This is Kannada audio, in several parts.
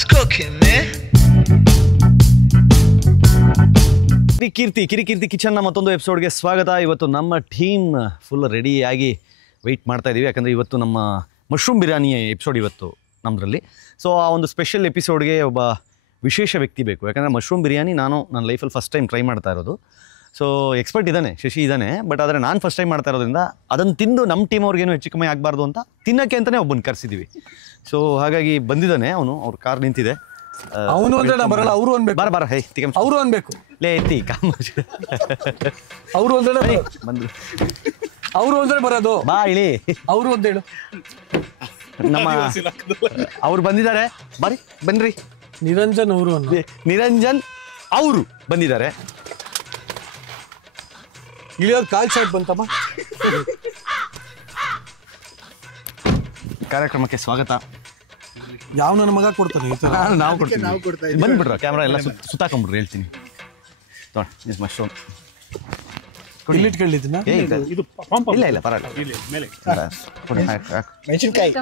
What's cooking, man? ಕಿರಿಕೀರ್ತಿ ಕಿಚನ್ನ ಮತ್ತೊಂದು ಎಪಿಸೋಡ್ಗೆ ಸ್ವಾಗತ. ಇವತ್ತು ನಮ್ಮ ಟೀಮ್ ಫುಲ್ ರೆಡಿಯಾಗಿ ವೆಯ್ಟ್ ಮಾಡ್ತಾ ಇದ್ದೀವಿ, ಯಾಕಂದರೆ ಇವತ್ತು ನಮ್ಮ ಮಶ್ರೂಮ್ ಬಿರಿಯಾನಿ ಎಪಿಸೋಡ್ ಇವತ್ತು ನಮ್ಮದ್ರಲ್ಲಿ. ಸೊ ಆ ಒಂದು ಸ್ಪೆಷಲ್ ಎಪಿಸೋಡ್ಗೆ ಒಬ್ಬ ವಿಶೇಷ ವ್ಯಕ್ತಿ ಬೇಕು, ಯಾಕಂದರೆ ಮಶ್ರೂಮ್ ಬಿರಿಯಾನಿ ನಾನು ನನ್ನ ಲೈಫಲ್ಲಿ ಫಸ್ಟ್ ಟೈಮ್ ಟ್ರೈ ಮಾಡ್ತಾ ಇರೋದು. ಸೊ ಎಕ್ಸ್ಪರ್ಟ್ ಇದ್ದಾನೆ, ಶಶಿ ಇದ್ದಾನೆ, ಬಟ್ ಆದರೆ ನಾನು ಫಸ್ಟ್ ಟೈಮ್ ಮಾಡ್ತಾ ಇರೋದ್ರಿಂದ ಅದನ್ನು ತಿಂದು ನಮ್ಮ ಟೀಮ್ ಅವ್ರಿಗೇನು ಹೆಚ್ಚು ಕಮ್ಮಿ ಆಗಬಾರ್ದು ಅಂತ ತಿನ್ನೋಕ್ಕೆ ಅಂತಲೇ ಒಬ್ಬನ ಕರೆಸಿದ್ದೀವಿ. ಸೊ ಹಾಗಾಗಿ ಬಂದಿದ್ದಾನೆ ಅವನು, ಅವ್ರ ಕಾರ್ ನಿಂತಿದೆ. ಅವನು ಅಂದ್ರೆ ಬರಲ್ಲ, ಅವರು ಅನ್ಬೇಕು. ಬಾರ ಹೇ ತಿಕ್ಕ ಅವರು ಅನ್ಬೇಕು. ಲೇ ಎತ್ತಿ ಕಾಮ ಅವರು ಅಂದ್ರೆ ಬಂದ್ರು, ಅವರು ಅಂದ್ರೆ ಬರೋದು. ಬಾ ಇಳಿ. ಅವರು ಅಂತ ಹೇಳು. ನಮ್ಮ ಅವ್ರು ಬಂದಿದ್ದಾರೆ, ಬರ್ರಿ ಬನ್ರಿ. ನಿರಂಜನ್ ಅವರು ನಿರಂಜನ್ ಅವರು ಬಂದಿದ್ದಾರೆ. ಇಳಿಯೋದು ಕಾಲ್ ಸೈಡ್ ಬಂತಮ್ಮ. ಕಾರ್ಯಕ್ರಮಕ್ಕೆ ಸ್ವಾಗತ. ಯಾವ ನನ್ನ ಮಗ ಕೊಡ್ತಾನೆ ಈ ತರ? ನಾವು ಕೊಡ್ತೀವಿ, ಬಂದ್ಬಿಟ್ರ ಕ್ಯಾಮ್ರಾ ಎಲ್ಲ ಸುತ್ತಾಕೊಂಡ್ಬಿಡ್ರಿ, ಹೇಳ್ತೀನಿ. ಮಶ್ರೂಮ್ ಇಲ್ಲಿಟ್ಕೊಳ್ಳಿದ್ನ ಇಲ್ಲ ಇಲ್ಲ ಪರವಾಗಿಲ್ಲ, ಮೆಣಸಿನ್ಕಾಯಿ.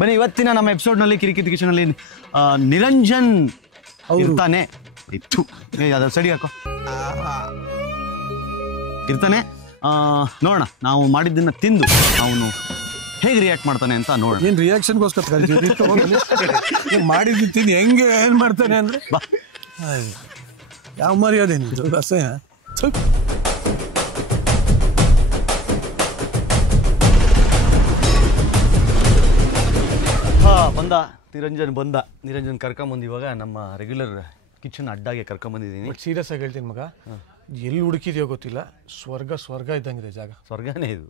ಬನ್ನಿ, ಇವತ್ತಿನ ನಮ್ಮ ಎಪಿಸೋಡ್ನಲ್ಲಿ ಕಿರಿಕಿರಿ ಕಿಚನಲ್ಲಿ ನಿರಂಜನ್ ಇರ್ತಾನೆ. ಅದು ಸಡಿ ಹಾಕೋ ಇರ್ತಾನೆ. ನೋಡೋಣ, ನಾವು ಮಾಡಿದ್ದನ್ನ ತಿಂದು ಅವನು ಹೇಗೆ ರಿಯಾಕ್ಟ್ ಮಾಡ್ತಾನೆ ಅಂತ ನೋಡೋಣ. ಏನ್ ರಿಯಾಕ್ಷನ್ಗೋಸ್ಕರ ಮಾಡಿದ್ದು ತಿಂದು ಹೆಂಗೆ ಏನ್ ಮಾಡ್ತಾನೆ ಅಂದ್ರೆ ಯಾವ ಮರ್ಯಾದೇನು ಅಸಹ್ಯ. ಬಂದ ನಿರಂಜನ್ ಕರ್ಕೊಂಬಂದು ಇವಾಗ ನಮ್ಮ ರೆಗ್ಯುಲರ್ ಕಿಚನ್ ಅಡ್ಡಾಗೆ ಕರ್ಕೊಂಬಂದಿದ್ದೀನಿ. ಬಟ್ ಸೀರಿಯಸ್ ಆಗಿ ಹೇಳ್ತೀನಿ ಮಗ, ಎಲ್ಲಿ ಹುಡುಕಿದ್ಯೋ ಗೊತ್ತಿಲ್ಲ, ಸ್ವರ್ಗ ಇದ್ದಂಗಿದೆ ಜಾಗ. ಸ್ವರ್ಗನೇ ಇದು,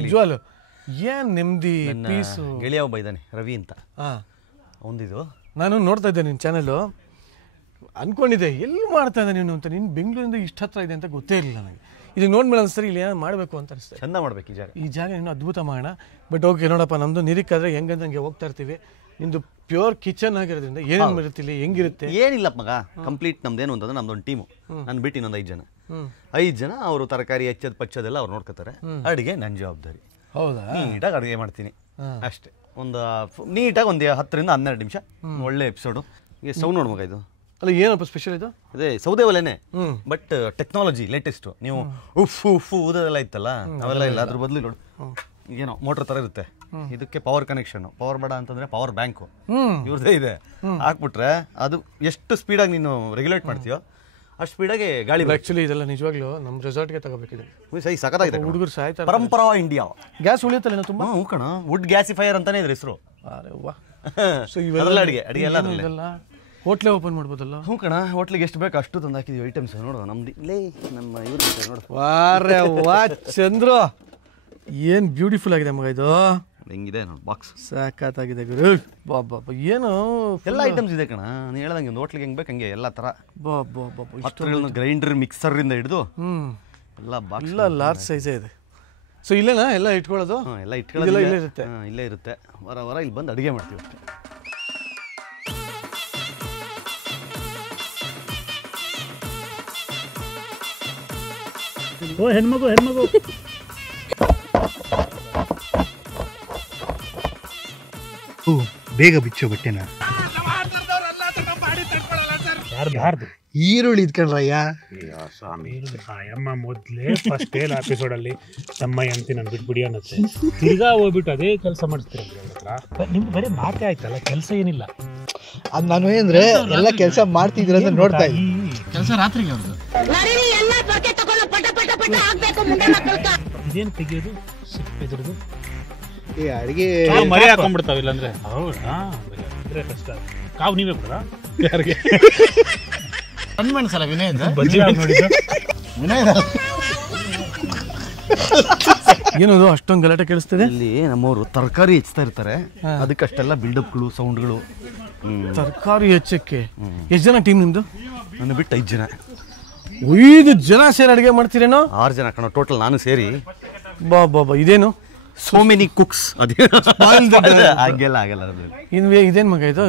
ನಿಜವಾಗ್ಲು. ಏನ್ ನೆಮ್ಮದಿ, ಪೀಸು. ಗೆಳೆಯ ಒಬ್ಬ ಇದ್ದಾನೆ ರವಿ ಅಂತ, ಒಂದಿದು ನಾನು ನೋಡ್ತಾ ಇದ್ದೆ ನಿನ್ನ ಚಾನೆಲ್ಲು, ಅನ್ಕೊಂಡಿದ್ದೆ ಎಲ್ಲಿ ಮಾಡ್ತಾ ಇದ್ದೆ ನೀನು ಅಂತ. ನೀನು ಬೆಂಗಳೂರಿಂದ ಇಷ್ಟ ಹತ್ರ ಇದೆ ಅಂತ ಗೊತ್ತೇ ಇರಲಿಲ್ಲ ನನಗೆ. ಇದು ನೋಡ್ಮೇಲೆ ಅನ್ಸರಿ ಇಲ್ಲಿ ಏನೋ ಮಾಡಬೇಕು ಅಂತ ಅನಿಸ್ತದೆ. ಚಂದ ಮಾಡ್ಬೇಕು ಈ ಜಾಗ ಇನ್ನೂ ಅದ್ಭುತ ಮಾಡೋಣ. ಬಟ್ ಓಕೆ ನೋಡಪ್ಪ, ನಮ್ಮದು ನಿರೀಕಾದ್ರೆ ಹೆಂಗಂದಂಗೆ ಹೋಗ್ತಾ ಇರ್ತೀವಿ. ನಿಮ್ಮದು ಪ್ಯೂರ್ ಕಿಚನ್ ಆಗಿರೋದ್ರಿಂದ ಏನೇನು ಇರುತ್ತಿಲ್ಲ, ಹೆಂಗಿರುತ್ತೆ ಏನಿಲ್ಲ ಮಗ. ಕಂಪ್ಲೀಟ್ ನಮ್ದೇನು ಅಂತಂದ್ರೆ ನಮ್ದೊಂದು ಟೀಮು, ನಾನು ಬಿಟ್ಟು ಇನ್ನೊಂದು 5 ಜನ. ಅವರು ತರಕಾರಿ ಹೆಚ್ಚೋದು ಪಚ್ಚೋದೆಲ್ಲ ಅವ್ರು ನೋಡ್ಕೋತಾರೆ. ಅಡುಗೆ ನನ್ನ ಜವಾಬ್ದಾರಿ. ಹೌದಾ? ನೀಟಾಗಿ ಅಡುಗೆ ಮಾಡ್ತೀನಿ ಅಷ್ಟೇ. ಒಂದು ನೀಟಾಗಿ ಒಂದು 10 ರಿಂದ 12 ನಿಮಿಷ ಒಳ್ಳೆ ಎಪಿಸೋಡು. ಈಗ ಸೌಂಡ್ ನೋಡು ಮಗ, ಇದು ಅಲ್ಲ ಏನಪ್ಪ ಸ್ಪೆಷಲ್ ಇದು? ಅದೇ ಸೌದೆ ಒಲೆನೇ, ಬಟ್ ಟೆಕ್ನಾಲಜಿ ಲೇಟೆಸ್ಟು. ನೀವು ಉಫ್ ಊದೆಲ್ಲ ಇತ್ತಲ್ಲ, ಅವೆಲ್ಲ ಇಲ್ಲ. ಅದ್ರ ಬದಲು ನೋಡು, ಏನೋ ಮೋಟ್ರ್ ಥರ ಇರುತ್ತೆ. ಇದಕ್ಕೆ ಪವರ್ ಕನೆಕ್ಷನ್, ಪವರ್ ಬೇಡ ಅಂತಂದ್ರೆ ಪವರ್ ಬ್ಯಾಂಕು ಇವ್ರದೇ ಇದೆ. ಹಾಕ್ಬಿಟ್ರೆ ಅದು ಎಷ್ಟು ಸ್ಪೀಡಾಗಿ ನೀನು ರೆಗ್ಯುಲೇಟ್ ಮಾಡ್ತೀಯೋ ಅಷ್ಟು ಸ್ಪೀಡಾಗಿ ಗಾಳಿ. ಆ್ಯಕ್ಚುಲಿ ಇದೆಲ್ಲ ನಿಜವಾಗ್ಲೂ ನಮ್ಮ ರೆಸಾರ್ಟ್ಗೆ ತಗೋಬೇಕಿದೆ. ಸಖತ್ತಾಗಿದೆ. ಹುಡುಗರು ಸಾಯ್ತಾರೆ. ಪರಂಪರಾ ಇಂಡಿಯಾ ಗ್ಯಾಸ್ ಉಳಿಯುತ್ತಲ್ಲ ತುಂಬ. ಕಣ, ವುಡ್ ಗ್ಯಾಸಿಫೈಯರ್ ಅಂತಾನೆ ಇದ್ರ ಹೆಸರು. ಅರೆ ವಾ. ಸೊ ಇವೆಲ್ಲ ಅಡುಗೆ ಎಲ್ಲ ಹೋಟ್ಲೇ ಓಪನ್ ಮಾಡ್ಬೋದಲ್ಲ? ಹ್ಞೂ ಕಣ, ಹೋಟ್ಲಿಗೆ ಎಷ್ಟು ಬೇಕು ಅಷ್ಟು ತಂದು ಹಾಕಿದ್ವಿ ಐಟಮ್ಸ್. ನೋಡು ನಮ್ದು ಇಲ್ಲೇ ನಮ್ಮ ಇವ್ರು ನೋಡು. ವಾರೆ ವಾ ಚಂದ್ರು, ಏನು ಬ್ಯೂಟಿಫುಲ್ ಆಗಿದೆ ಮಗ ಇದು. ಹೆಂಗಿದೆ ನೋಡಿ ಬಾಕ್ಸ್, ಸಾಕಾಗಿದೆ ಗುರು. ಬಾಬಾ ಏನು ಎಲ್ಲ ಐಟಮ್ಸ್ ಇದೆ ಕಣ. ನೀನು ಹೇಳ್ದಂಗೆ ಒಂದು ಹೋಟ್ಲಿಗೆ ಹೆಂಗೆ ಬೇಕು ಹಂಗೆ ಎಲ್ಲ ಥರ. ಬಾಬಾ ಗ್ರೈಂಡರ್ ಮಿಕ್ಸರಿಂದ ಹಿಡಿದು ಎಲ್ಲ ಬಾಕ್ಸ್, ಎಲ್ಲ ಲಾರ್ಜ್ ಸೈಜೇ ಇದೆ. ಸೊ ಇಲ್ಲೇನಾ ಎಲ್ಲ ಇಟ್ಕೊಳ್ಳೋದು? ಎಲ್ಲ ಇಟ್ಕೊಳ್ಳೋದು ಇಲ್ಲೇ ಇರುತ್ತೆ. ಇಲ್ಲೇ ಇರುತ್ತೆ. ವಾರ ಇಲ್ಲಿ ಬಂದು ಅಡುಗೆ ಮಾಡ್ತೀವಿ ಅಷ್ಟೇ. ಓ ಹೆಣ್ಮಗು ಬೇಗ ಬಿಚ್ಚು ಬಟ್ಟೆನ. ಯಾರ್ದು ಈರುಳ್ಳಿ ಇದ್ಕೊಂಡ್ರಯ್ಯ ಸ್ವಾಮಿ. ಅಮ್ಮ ಮೊದ್ಲೇ ಫಸ್ಟ್ ಏನ್ ಎಪಿಸೋಡ್ ಅಲ್ಲಿ ತಮ್ಮಯ್ಯ ಅಂತ ನಾನು ಬಿಟ್ಬಿಡಿ ಅನ್ನತ್ತೆ, ತಿರ್ಗಾ ಹೋಗ್ಬಿಟ್ಟು ಅದೇ ಕೆಲಸ ಮಾಡಿಸ್ತೀರ ನಿಮ್ಗೆ ಬರೀ ಮಾತೇ ಆಯ್ತಲ್ಲ, ಕೆಲಸ ಏನಿಲ್ಲ. ಅದ್ ನಾನು ಏನಂದ್ರೆ ಎಲ್ಲ ಕೆಲಸ ಮಾಡ್ತಿದ್ರ ಅಂತ ನೋಡ್ತಾ ಇದ್ದೀನಿ. ಕೆಲಸ ರಾತ್ರಿಗೆ ಅವ್ರದ್ದು. ಇದೇನು ತೆಗಿಯೋದು ಸಿಕ್ಕಿದ್ರದ್ದು ಅಡಿಗೆ ಮರಿ ಹಾಕೊಂಡ್ಬಿಡ್ತಾವಿಲ್ಲ ಅಂದ್ರೆ. ಹೌದಾ? ಅಂದ್ರೆ ಕಷ್ಟ. ಕಾವು ನೀವೇ ಬಿಡ್ರ ಯಾರಿಗೆ ಅನ್ಮನ್ಸಲ್ಲ ವಿನಯ್ ಬಜ್ಜಿ ನೋಡಿದ್ದು ಏನದು ಅಷ್ಟೊಂದು ಗಲಾಟೆ ಕೇಳಿಸ್ತದೆ? ಇಲ್ಲಿ ನಮ್ಮವರು ತರಕಾರಿ ಹೆಚ್ಚ್ತಾ ಇರ್ತಾರೆ, ಅದಕ್ಕಷ್ಟೆಲ್ಲ ಬಿಲ್ಡಪ್ಗಳು, ಸೌಂಡ್ಗಳು. ತರಕಾರಿ ಹೆಚ್ಚಕ್ಕೆ ಎಷ್ಟು ಜನ ಟೀಮ್ ನಿಮ್ದು? ನನ್ನ ಬಿಟ್ಟು 5 ಜನ. 5 ಜನ ಸೇರಿ ಅಡುಗೆ ಮಾಡ್ತೀರೇನೋ? 6 ಜನ ಕಣ ಟೋಟಲ್, ನಾನು ಸೇರಿ. ಬಾಬಾ ಇದೇನು ಸೋ ಮೆನಿ ಕುಕ್ಸ್. ಆಗಲ್ಲ ಇದೇನು ಮಗ ಇದು?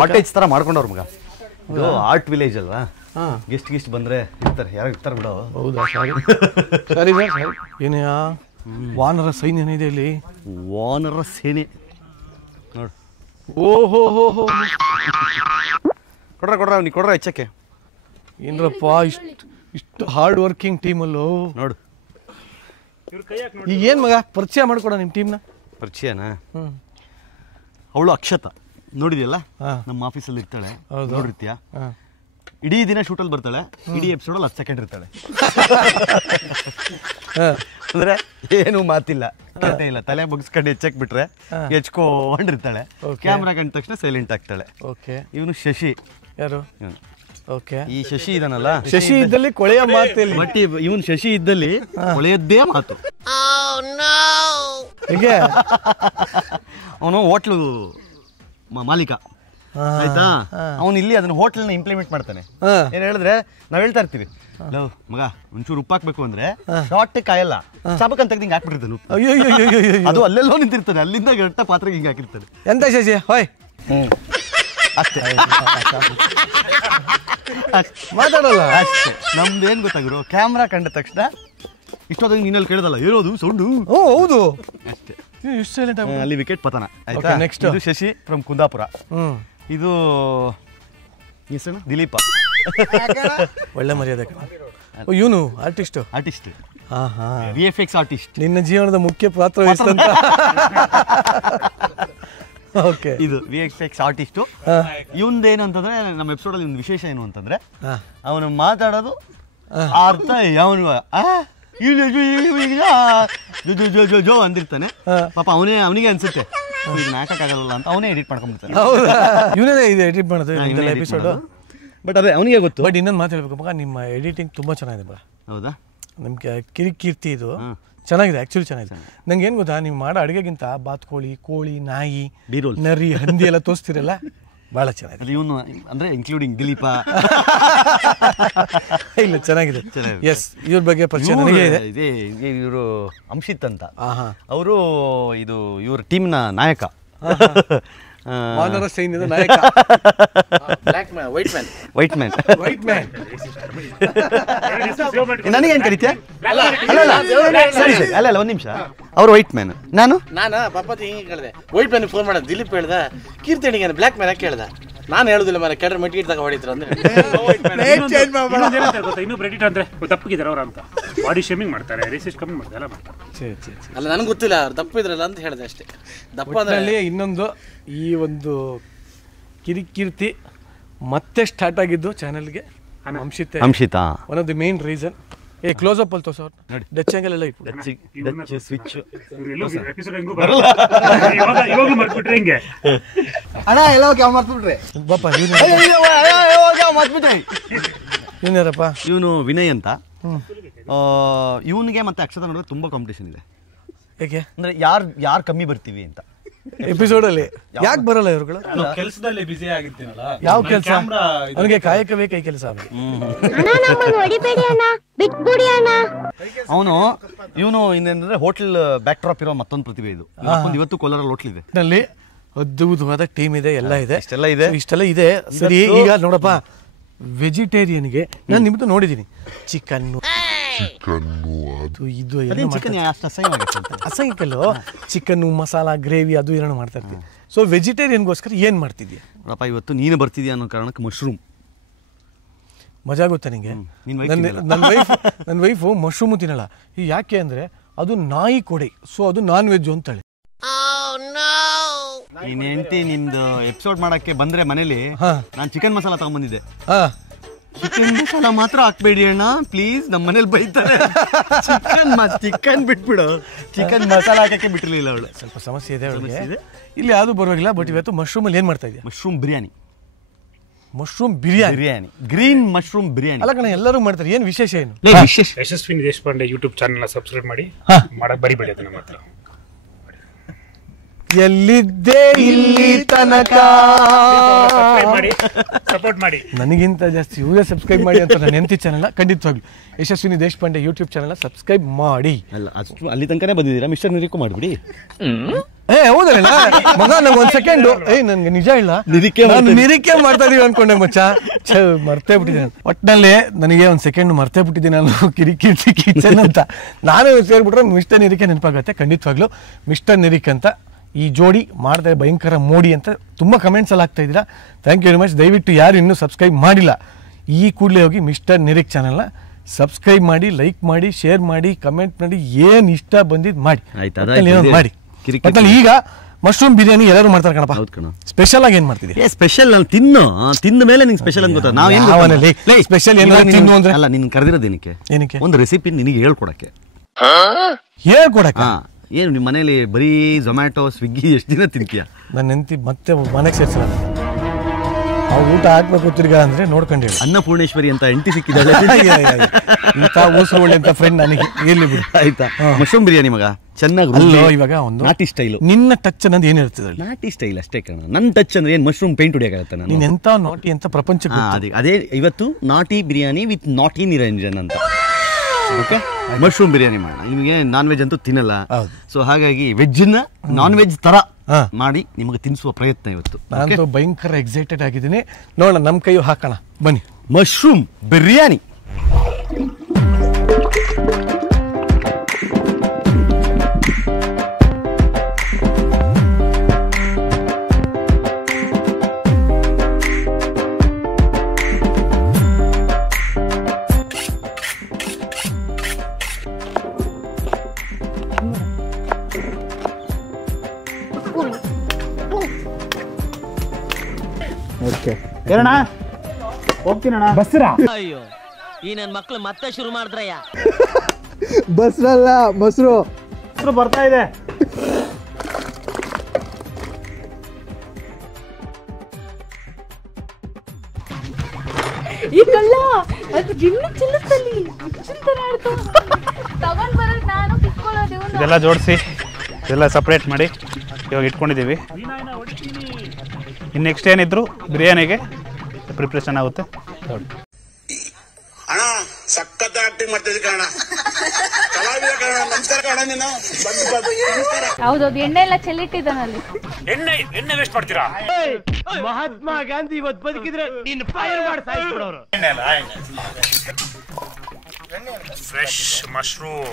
ಕಾಟೇಜ್ ಥರ ಮಾಡ್ಕೊಂಡವ್ರ ಮಗ. ಇದು ಆರ್ಟ್ ವಿಲೇಜ್ ಅಲ್ವಾ, ಗೆಸ್ಟ್ ಬಂದ್ರೆ ಇರ್ತಾರೆ, ಯಾರು ಇರ್ತಾರೆ ಬಿಡೋ. ಹೌದಾ? ಸರಿ ಏನೆಯಾ ವಾನರ ಸೈನ್ಯ ಏನಿದೆ ಇಲ್ಲಿ? ವಾನರ ಸೇನೆ ನೋಡು. ಓಹೋ ಹೋ ಹೋ ಕೊಡ್ರ ನೀ ಕೊಡ್ರ ಹೆಚ್ಚಕ್ಕೆ. ಏನರಪ್ಪ ಇಷ್ಟು ಹಾರ್ಡ್ ವರ್ಕಿಂಗ್ ಟೀಮಲ್ಲೂ ನೋಡು ಈಗ ಏನು ಮಗ ಪರಿಚಯ ಮಾಡ್ಕೊಡ ನಿಮ್ಮ ಟೀಮ್ನ. ಪರಿಚಯನಾ? ಹ್ಞೂ ಅವಳು ಅಕ್ಷತಾ ನೋಡಿದ್ಯಲ್ಲ, ಹಾಂ ನಮ್ಮ ಆಫೀಸಲ್ಲಿ ಇರ್ತಾಳೆ. ಹೌದು. ನೋಡಿರ್ತೀಯ? ಹಾಂ ಇಡೀ ದಿನ ಶೂಟಲ್ಲಿ ಬರ್ತಾಳೆ, ಇಡೀ ಎಪಿಸೋಡಲ್ಲಿ 10 ಸೆಕೆಂಡ್ ಇರ್ತಾಳೆ. ಹಾಂ ಅಂದ್ರೆ ಏನು ಮಾತಿಲ್ಲ, ಕತೆ ಇಲ್ಲ, ತಲೆ ಬಗ್ಸ್ಕೊಂಡು ಹೆಚ್ಚಕ್ ಬಿಟ್ರೆ ಹೆಚ್ಕೊಂಡಿರ್ತಾಳೆ. ಕ್ಯಾಮ್ರಾ ಕಂಡ ತಕ್ಷಣ ಸೈಲೆಂಟ್ ಆಗ್ತಾಳೆ. ಓಕೆ. ಇವನು ಶಶಿ. ಯಾರು? ಇವ್ನು. ಓಕೆ. ಈ ಶಶಿ ಇದಾನಲ್ಲ, ಶಶಿ ಇದ್ದಲ್ಲಿ ಕೊಳೆಯ ಮಾತಿಲ್ಲ. ಬಟ್ ಇವನು ಶಶಿ ಇದ್ದಲ್ಲಿ ಒಳ್ಳೆಯದ್ದೇ ಮಾತು. ಹೇಗೆ? ಅವನು ಹೋಟ್ಲು ಮಾಲೀಕ ಆಯ್ತಾ. ಅವನು ಇಲ್ಲಿ ಅದನ್ನ ಹೋಟ್ಲನ್ನ ಇಂಪ್ಲಿಮೆಂಟ್ ಮಾಡ್ತಾನೆ. ಏನ್ ಹೇಳಿದ್ರೆ ನಾವ್ ಹೇಳ್ತಾ ಇರ್ತೀವಿ, ಲವ್ ಮಗ ಒಂಚೂರು ಉಪ್ಪು ಹಾಕ್ಬೇಕು ಅಂದ್ರೆ ಶಾರ್ಟ್ ಕಾಯಲ್ಲ, ಚಾಬಕ್ ಅಂತ ಹಿಂಗೆ ಹಾಕ್ಬಿಟ್ಟಿರ್ತಾನೆ ಉಪ್ಪು. ಅಯ್ಯೋ ಅದು ಅಲ್ಲೆಲ್ಲೋ ನಿಂತಿರ್ತಾನೆ, ಅಲ್ಲಿಂದ ಗಟ್ಟ ಪಾತ್ರೆಗೆ ಹಿಂಗೆ ಹಾಕಿರ್ತಾನೆ. ಎಂತ ಶಶಿ ಹೋಯ್ ಅಷ್ಟೇ ಮಾತಾಡಲ್ಲ. ಅಷ್ಟೇ. ನಮ್ದೇನ್ ಗೊತ್ತಾಗಿರೋ, ಕ್ಯಾಮ್ರಾ ಕಂಡ ತಕ್ಷಣ ಇಷ್ಟೊತ್ತಾಗ ನೀನಲ್ಲಿ ಕೇಳಿದಲ್ಲ ಹೇಳೋದು ಸೌಂಡು. ಓ ಹೌದು, ಅಷ್ಟೇ. ಇಷ್ಟು ಸೈಲೆಂಟ್ ಆಗ. ಅಲ್ಲಿ ವಿಕೆಟ್ ಪತನ ಆಯ್ತಾ. Okay, next. ಇದು ಶಶಿ ಫ್ರಮ್ ಕುಂದಾಪುರ. ಇದು ಹೆಸರು ದಿಲೀಪ. ಒಳ್ಳೆ ಮರ್ಯಾದೆ. ಇವನು ಆರ್ಟಿಸ್ಟ್. ಹಾ ಹಾ, VFX ಆರ್ಟಿಸ್ಟ್. ನಿನ್ನ ಜೀವನದ ಮುಖ್ಯ ಪಾತ್ರ ವಹಿಸಿದಂತ. ಓಕೆ. ಇದು VFX ಆರ್ಟಿಸ್ಟ್. ಇವಂದೇನು ಅಂತಂದ್ರೆ, ನಮ್ಮ ಎಪಿಸೋಡ್ ಅಲ್ಲಿ ಒಂದು ವಿಶೇಷ ಏನು ಅಂತಂದ್ರೆ, ಅವನು ಮಾತಾಡೋದು ಅರ್ಥ ಅವನು ಜೋ ಅಂದಿರ್ತಾನೆ. ಪಾಪ ಅವನಿಗೆ ಅನ್ಸುತ್ತೆ ಇದನ್ನ ಹಾಕಕ್ಕಾಗಲ್ಲ ಅಂತ ಅವನೇ ಎಡಿಟ್ ಮಾಡ್ಕೊಂಡ್ಬಿಡ್ತಾನೆ. ಹೌದಾ? ಇವನೇ ಇದು ಎಡಿಟ್ ಮಾಡೋದು ಎಪಿಸೋಡ್. ಬಟ್ ಅದೇ ಅವನಿಗೆ ಗೊತ್ತು. ಬಟ್ ಇನ್ನೊಂದು ಮಾತು ಹೇಳ್ಬೇಕು ಮಗ, ನಿಮ್ಮ ಎಡಿಟಿಂಗ್ ತುಂಬಾ ಚೆನ್ನಾಗಿದೆ ಮಗ. ಹೌದಾ? ನಿಮ್ಗೆ ಕಿರಿಕೀರ್ತಿ ಇದು ಚೆನ್ನಾಗಿದೆ, ಆ್ಯಕ್ಚುಲಿ ಚೆನ್ನಾಗಿದೆ. ನಂಗೆ ಏನು ಗೊತ್ತಾ, ನೀವು ಮಾಡೋ ಅಡುಗೆಗಿಂತ ಬಾತ್ಕೋಳಿ, ಕೋಳಿ, ನಾಯಿ, ನರಿ, ಹಂದಿ ಎಲ್ಲ ತೋರಿಸ್ತಿರಲ್ಲ, ಭಾಳ ಚೆನ್ನಾಗಿದೆ. ಇವನು ಅಂದ್ರೆ ಇನ್ಕ್ಲೂಡಿಂಗ್ ದಿಲೀಪ. ಇಲ್ಲ ಚೆನ್ನಾಗಿದೆ. ಎಸ್, ಇವ್ರ ಬಗ್ಗೆ ಪರಿಚಯ ನನಗೆ ಇದೆ. ಇವರು ಅಂಶಿತ್ ಅಂತ, ಅವರು ಇದು ಇವ್ರ ಟೀಮ್ನ ನಾಯಕ. ವಾನರ ಸೈನ್ಯದ ನಾಯಕ. White man. ನನಗೇನು ಕರಿತೀಯ? ಅಲ್ಲ ಒಂದ್ ನಿಮಿಷ, ಅವ್ರು ವೈಟ್ ಮ್ಯಾನ್, ನಾನು ಪಾಪತಿ ಹಿಂಗೆ ಕೇಳಿದೆ. ವೈಟ್ ಮ್ಯಾನ್ ಫೋನ್ ಮಾಡೋದು ದಿಲೀಪ್ ಹೇಳ್ದ, ಕೀರ್ತಣಿಗೆ ಬ್ಲ್ಯಾಕ್ ಮ್ಯಾನ್ ಯಾಕೆ ಹೇಳ್ದ? ನಾನು ಹೇಳುದಿಲ್ಲ ಮರ ಕೆಡ್ರೆ ಮೆಟ್ಟಿಗೆ ತಗ ಹೊಡಿದ್ರು ಅಂದ್ರೆ. ಇನ್ನೂ ಬ್ರೆಡಿಟ್ ಅಂದ್ರೆ ತಪ್ಪಿದ್ದಾರೆ ಅವ್ರ ಅಂತ ಬಾಡಿ ಶೇಮಿಂಗ್ ಮಾಡ್ತಾರೆ, ರೇಸಿಸ್ಟ್ ಕಮ್ಮಿ ಮಾಡ್ತಾರೆ, ಎಲ್ಲ ಮಾಡ್ತಾರೆ. ಅಲ್ಲ ನನಗೆ ಗೊತ್ತಿಲ್ಲ ಅವ್ರು ತಪ್ಪಿದ್ರಲ್ಲ ಅಂತ ಹೇಳಿದೆ ಅಷ್ಟೇ. ದಪ್ಪ ಅಂದ್ರೆ ಇನ್ನೊಂದು ಈ ಒಂದು ಕಿರಿಕೀರ್ತಿ ಮತ್ತೆ ಸ್ಟಾರ್ಟ್ ಆಗಿದ್ದು ಚಾನೆಲ್ಗೆ ಅಂಶಿತ. One of the main reason. Close up ಅಲ್ಲಿ ತೋರ್ಸೋ ಡಚ್ ಆಂಗಲ್ ಎಲ್ಲ ಸ್ವಿಚ್ ಬಾಪ. ಇವನ್ಯಾರಪ್ಪ? ಇವನು ವಿನಯ್ ಅಂತ. ಇವನಿಗೆ ಮತ್ತೆ ಅಕ್ಷತಾ ನೋಡಿದ್ರೆ ತುಂಬಾ ಕಾಂಪಿಟೇಷನ್ ಇದೆ. ಯಾಕೆ ಅಂದ್ರೆ ಯಾರು ಕಮ್ಮಿ ಬರ್ತೀವಿ ಅಂತ ಎಪಿಸೋಡ್ ಅಲ್ಲಿ. ಯಾಕೆ ಬರಲ್ಲ ಇವ್ರುಗಳು? ಕೆಲಸದಲ್ಲಿ ಬಿಸಿ ಆಗಿರ್ತೀನಲ್ಲ. ಯಾವ ಕೆಲಸ? ನನಗೆ ಕಾಯಕವೇ ಕೈ ಕೆಲಸ. ಇವನು ಇನ್ನೇನಂದ್ರೆ ಹೋಟೆಲ್ ಬ್ಯಾಕ್ ಡ್ರಾಪ್ ಇರೋ ಮತ್ತೊಂದು ಪ್ರತಿಭೆ. ಇದು ಇವತ್ತು ಕೋಲಾರಲ್ಲಿ ಹೋಟ್ಲ್ ಇದೆ, ನಲ್ಲಿ ಅದ್ಭುತವಾದ ಟೀಮ್ ಇದೆ, ಎಲ್ಲ ಇದೆ, ಇಷ್ಟೆಲ್ಲ ಇದೆ. ಸರಿ, ಈಗ ನೋಡಪ್ಪ, ವೆಜಿಟೇರಿಯನ್ಗೆ ನಾನು ನಿಮ್ದು ನೋಡಿದ್ದೀನಿ, ಚಿಕನ್ನು ಅದು ಇದು ಅಸಂಖ್ಯಕಲ್ಲು ಚಿಕನ್ನು, ಮಸಾಲ, ಗ್ರೇವಿ ಅದು ಏನೋ ಮಾಡ್ತಾ ಇರ್ತೀವಿ. ಸೊ ವೆಜಿಟೇರಿಯನ್ಗೋಸ್ಕರ ಏನು ಮಾಡ್ತಿದ್ಯಾ? ನೋಡಪ್ಪ, ಇವತ್ತು ನೀನು ಬರ್ತಿದ್ಯಾ ಅನ್ನೋ ಕಾರಣಕ್ಕೆ ಮಶ್ರೂಮ್. ಮಜಾ ಗೊತ್ತಾ ನಿಂಗೆ? ನನ್ನ ವೈಫು ಮಶ್ರೂಮು ತಿನ್ನಲ್ಲ. ಈ ಯಾಕೆ ಅಂದರೆ ಅದು ನಾಯಿ ಕೊಡೆ, ಸೊ ಅದು ನಾನ್ ವೆಜ್ಜು ಅಂತಾಳೆ. ನೀನ್ ಹೆಂಡತಿ ನಿಮ್ದು ಎಪಿಸೋಡ್ ಮಾಡಕ್ಕೆ ಬಂದ್ರೆ ಮನೇಲಿ ನಾನು ಚಿಕನ್ ಮಸಾಲ ತಗೊಂಡ್ಬಂದಿದ್ದೆ. ಚಿಕನ್ ಮಸಾಲ ಮಾತ್ರ ಹಾಕ್ಬೇಡಿ ಅಣ್ಣ ಪ್ಲೀಸ್, ನಮ್ಮ ಮನೇಲಿ ಬೈತಾರೆ. ಚಿಕನ್ ಬಿಟ್ಬಿಡು, ಚಿಕನ್ ಮಸಾಲ ಹಾಕಕ್ಕೆ ಬಿಟ್ಟಿರ್ಲಿಲ್ಲ ಅವಳು. ಸ್ವಲ್ಪ ಸಮಸ್ಯೆ ಇದೆ ಅವಳಿಗೆ. ಇಲ್ಲಿ ಯಾವುದು ಬರೋಗಿಲ್ಲ. ಬಟ್ ಇವತ್ತು ಮಶ್ರೂಮಲ್ಲಿ ಏನು ಮಾಡ್ತಾ ಇದೆಯಾ? Mushroom biryani. Green mushroom biryani ಅಲ್ಲ ಕಣ, ಎಲ್ಲರೂ ಮಾಡ್ತಾರೆ. ಏನು ವಿಶೇಷ ಏನು? ಯಶಸ್ವಿನಿ ದೇಶಪಾಂಡೆ ಯೂಟ್ಯೂಬ್ ಚಾನಲ್ನ ಸಬ್ಸ್ಕ್ರೈಬ್ ಮಾಡಿ, ಮಾಡಕ್ ಬರಿಬೇಡಿ ಅದನ್ನ ಮಾತ್ರ. ಎಲ್ಲಿದ್ದೆ ಇಲ್ಲಿ ತನಕ ಸಪೋರ್ಟ್ ಮಾಡಿ, ನನಗಿಂತ ಜಾಸ್ತಿ ಇವರೇ ಸಬ್ಸ್ಕ್ರೈಬ್ ಮಾಡಿ ಅಂತ ನನ್ನ ಹೆಂಡತಿ ಚಾನಲ್ನ ಖಂಡಿತವಾಗ್ಲು ಯಶಸ್ವಿನಿ ದೇಶಪಾಂಡೆ ಯೂಟ್ಯೂಬ್ ಚಾನಲ್ನ ಸಬ್ಸ್ಕ್ರೈಬ್ ಮಾಡಿ. ಅಲ್ಲ ಅಷ್ಟು ಅಲ್ಲಿ ತನಕನೇ ಬಂದಿದ್ದೀರಾ, ಮಿಸ್ಟರ್ ನಿರಿಕು ಮಾಡಿಬಿಡಿ. ಹೌದಲ್ಲ ಮಗ, ನಂಗೆ ಒಂದು ಸೆಕೆಂಡು ನನ್ಗೆ ನಿಜ ಇಲ್ಲ, ನಿರೀಕ್ಷೆ ಮಾಡ್ತಾ ಇದೀವಿ ಅನ್ಕೊಂಡೆ ಮಚ್ಚ. ಮರ್ತೇ ಬಿಟ್ಟಿದ್ದೀನಿ ಒಟ್ಟಿನಲ್ಲಿ. ನನಗೆ ಒಂದು ಸೆಕೆಂಡ್ ಮರ್ತೇ ಬಿಟ್ಟಿದ್ದೀನಿ ನಾನು ಕಿಚನ್ ಅಂತ. ನಾನೇ ಸೇರ್ಬಿಟ್ರೆ ಮಿಸ್ಟರ್ ನಿರಿಕೆ ನೆನಪಾಗತ್ತೆ ಖಂಡಿತವಾಗ್ಲು. ಮಿಸ್ಟರ್ ನಿರಿಕ್ ಅಂತ ಈ ಜೋಡಿ ಮಾಡಿದ್ರೆ ಭಯಂಕರ ಮೋಡಿ ಅಂತ ತುಂಬ ಕಮೆಂಟ್ಸಲ್ಲಿ ಆಗ್ತಾ ಇದ್ದೀರಾ. Thank you very much. ದಯವಿಟ್ಟು ಯಾರು ಇನ್ನೂ ಸಬ್ಸ್ಕ್ರೈಬ್ ಮಾಡಿಲ್ಲ ಈ ಕೂಡಲೇ ಹೋಗಿ ಮಿಸ್ಟರ್ ನಿರಿಕ್ ಚಾನಲ್ನ ಸಬ್ಸ್ಕ್ರೈಬ್ ಮಾಡಿ, ಲೈಕ್ ಮಾಡಿ, ಶೇರ್ ಮಾಡಿ, ಕಮೆಂಟ್ ಮಾಡಿ, ಏನು ಇಷ್ಟ ಬಂದಿದ್ದು ಮಾಡಿ ಮಾಡಿ. ಮತ್ತೆ ಈಗ ಮಶ್ರೂಮ್ ಬಿರಿಯಾನಿ ಎಲ್ಲರೂ ಮಾಡ್ತಾರೆ ಕಣಪ್ಪ. ಸ್ಪೆಷಲ್ ಆಗಿ ಏನು ಮಾಡ್ತಿದ್ದೀವಿ? ಸ್ಪೆಷಲ್ ನಾನು ತಿಂದ ಮೇಲೆ ನಿಂಗೆ ಸ್ಪೆಷಲ್ ಅಂತ ಗೊತ್ತಾ? ನಾವು ಸ್ಪೆಷಲ್ ಏನು ತಿನ್ನು ಅಂದ್ರೆ ಅಲ್ಲ, ನಿನ್ ಕರೆದಿರೋದೇನಕ್ಕೆ? ಏನಕ್ಕೆ? ಒಂದು ರೆಸಿಪಿ ನಿನಗೆ ಹೇಳ್ಕೊಡಕ್ಕೆ. ಏನು ನಿಮ್ಮ ಮನೇಲಿ ಬರೀ ಝೊಮ್ಯಾಟೊ ಸ್ವಿಗ್ಗಿ ಎಷ್ಟು ದಿನ ತಿಂತೀಯ? ನನ್ನ ಹೆಂಡತಿ ಮತ್ತೆ ಮನೆಗೆ ಸೇರ್ಸಲ್ಲ. ಅವ್ರು ಊಟ ಹಾಕ್ಬೇಕು ತಿರ್ಗಾ ಅಂದ್ರೆ ನೋಡ್ಕೊಂಡು ಹೇಳಿ. ಅನ್ನಪೂರ್ಣೇಶ್ವರಿ ಅಂತ ಹೆಂಡತಿ ಸಿಕ್ಕಿದ್ದಾಳೆ. ಇಂಥ ಊಸರೊಳ್ಳೆ ಅಂತ ಫ್ರೆಂಡ್ ನನಗೆ ಇರ್ಲಿ ಬಿಡು. ಆಯ್ತಾ? ಮಶ್ರೂಮ್ ಬಿರಿಯಾನಿ ಮಗ ಚೆನ್ನಾಗಿ ಅಲ್ಲೋ ಇವಾಗ ಒಂದು ನಾಟಿ ಸ್ಟೈಲು. ನಿನ್ನ ಟಚ್ ಅನ್ನೋದು ಏನಿರ್ತದೆ? ನಾಟಿ ಸ್ಟೈಲ್ ಅಷ್ಟೇ ಕಣ. ನನ್ನ ಟಚ್ ಅಂದ್ರೆ ಏನು ಮಶ್ರೂಮ್ ಪೇಂಟ್ ಹೊಡಿಯೋಕ್ಕಾಗತ್ತೆ? ನಾನು ನೀನ್ ಎಂತ ನಾಟಿ ಅಂತ ಪ್ರಪಂಚಕ್ಕೆ ಅದೇ ಇವತ್ತು ನಾಟಿ ಬಿರಿಯಾನಿ ವಿತ್ ನಾಟಿ ನಿರಂಜನ್ ಅಂತ. ಓಕೆ, ಮಶ್ರೂಮ್ ಬಿರಿಯಾನಿ ಮಾಡೋಣ. ನಿಮಗೆ ನಾನ್ ವೆಜ್ ಅಂತೂ ತಿನ್ನಲ್ಲ, ಸೊ ಹಾಗಾಗಿ ವೆಜ್ನ ನಾನ್ ವೆಜ್ ತರ ಮಾಡಿ ನಿಮಗೆ ತಿನ್ನಿಸುವ ಪ್ರಯತ್ನ ಇವತ್ತು. ನಾನು ಭಯಂಕರ ಎಕ್ಸೈಟೆಡ್ ಆಗಿದ್ದೀನಿ. ನೋಡೋಣ, ನಮ್ಮ ಕೈಯು ಹಾಕೋಣ ಬನ್ನಿ. ಮಶ್ರೂಮ್ ಬಿರಿಯಾನಿ. ಏನಣ್ಣ ಹೋಗ್ತೀನಣ್ಣ ಬಸ್ರಾ? ಅಯ್ಯೋ, ಈ ನನ್ನ ಮಕ್ಳು ಮತ್ತೆ ಶುರು ಮಾಡಿದ್ರಯ್ಯ. ಬಸ್ರಲ್ಲ, ಮೊಸರು ಬರ್ತಾ ಇದೆ. ಈ ಕಳ್ಳ ಅದು ಜಿನ್ನು ಚಿಲ್ಲತ್ತಲ್ಲಿ ಚಿಂತನ ಆಡ್ತು ತಗೊಂಡ್ ಬರೋದು ನಾನು ಕಿತ್ಕೊಳ್ಳೋದು. ಇದೆಲ್ಲ ಜೋಡಿಸಿ ಇದೆಲ್ಲ ಸಪ್ರೇಟ್ ಮಾಡಿ ಇವಾಗ ಇಟ್ಕೊಂಡಿದ್ದೀವಿ. ಇನ್ನು ನೆಕ್ಸ್ಟ್ ಏನಿದ್ರು ಬಿರಿಯಾನಿಗೆ ಪ್ರಿಪ್ರೇಷನ್ ಆಗುತ್ತೆ. ಅಣ್ಣ ಸಖತ್ ಆಕ್ಟಿಂಗ್ ಮಾಡ್ತಿದ್ದೆ ಕಣ, ಕಲಾವಿದ ಕಣ. ನಮಸ್ಕಾರ ಕಣ. ನೀನು ಹೌದೌದು, ಎಣ್ಣೆ ಎಲ್ಲ ಚೆಲ್ಲಿಟ್ಟಿದ್ದಾನಲ್ಲಿ. ಎಣ್ಣೆ ವೇಸ್ಟ್ ಮಾಡ್ತೀರಾ? ಮಹಾತ್ಮ ಗಾಂಧಿ ಇವತ್ತು ಬದುಕಿದ್ರೆ ನೀನು ಫೈರ್ ಮಾಡಿ ಸಾಯಿಸ್ಬಿಡೋರು. ಫ್ರೆಶ್ ಮಶ್ರೂಮ್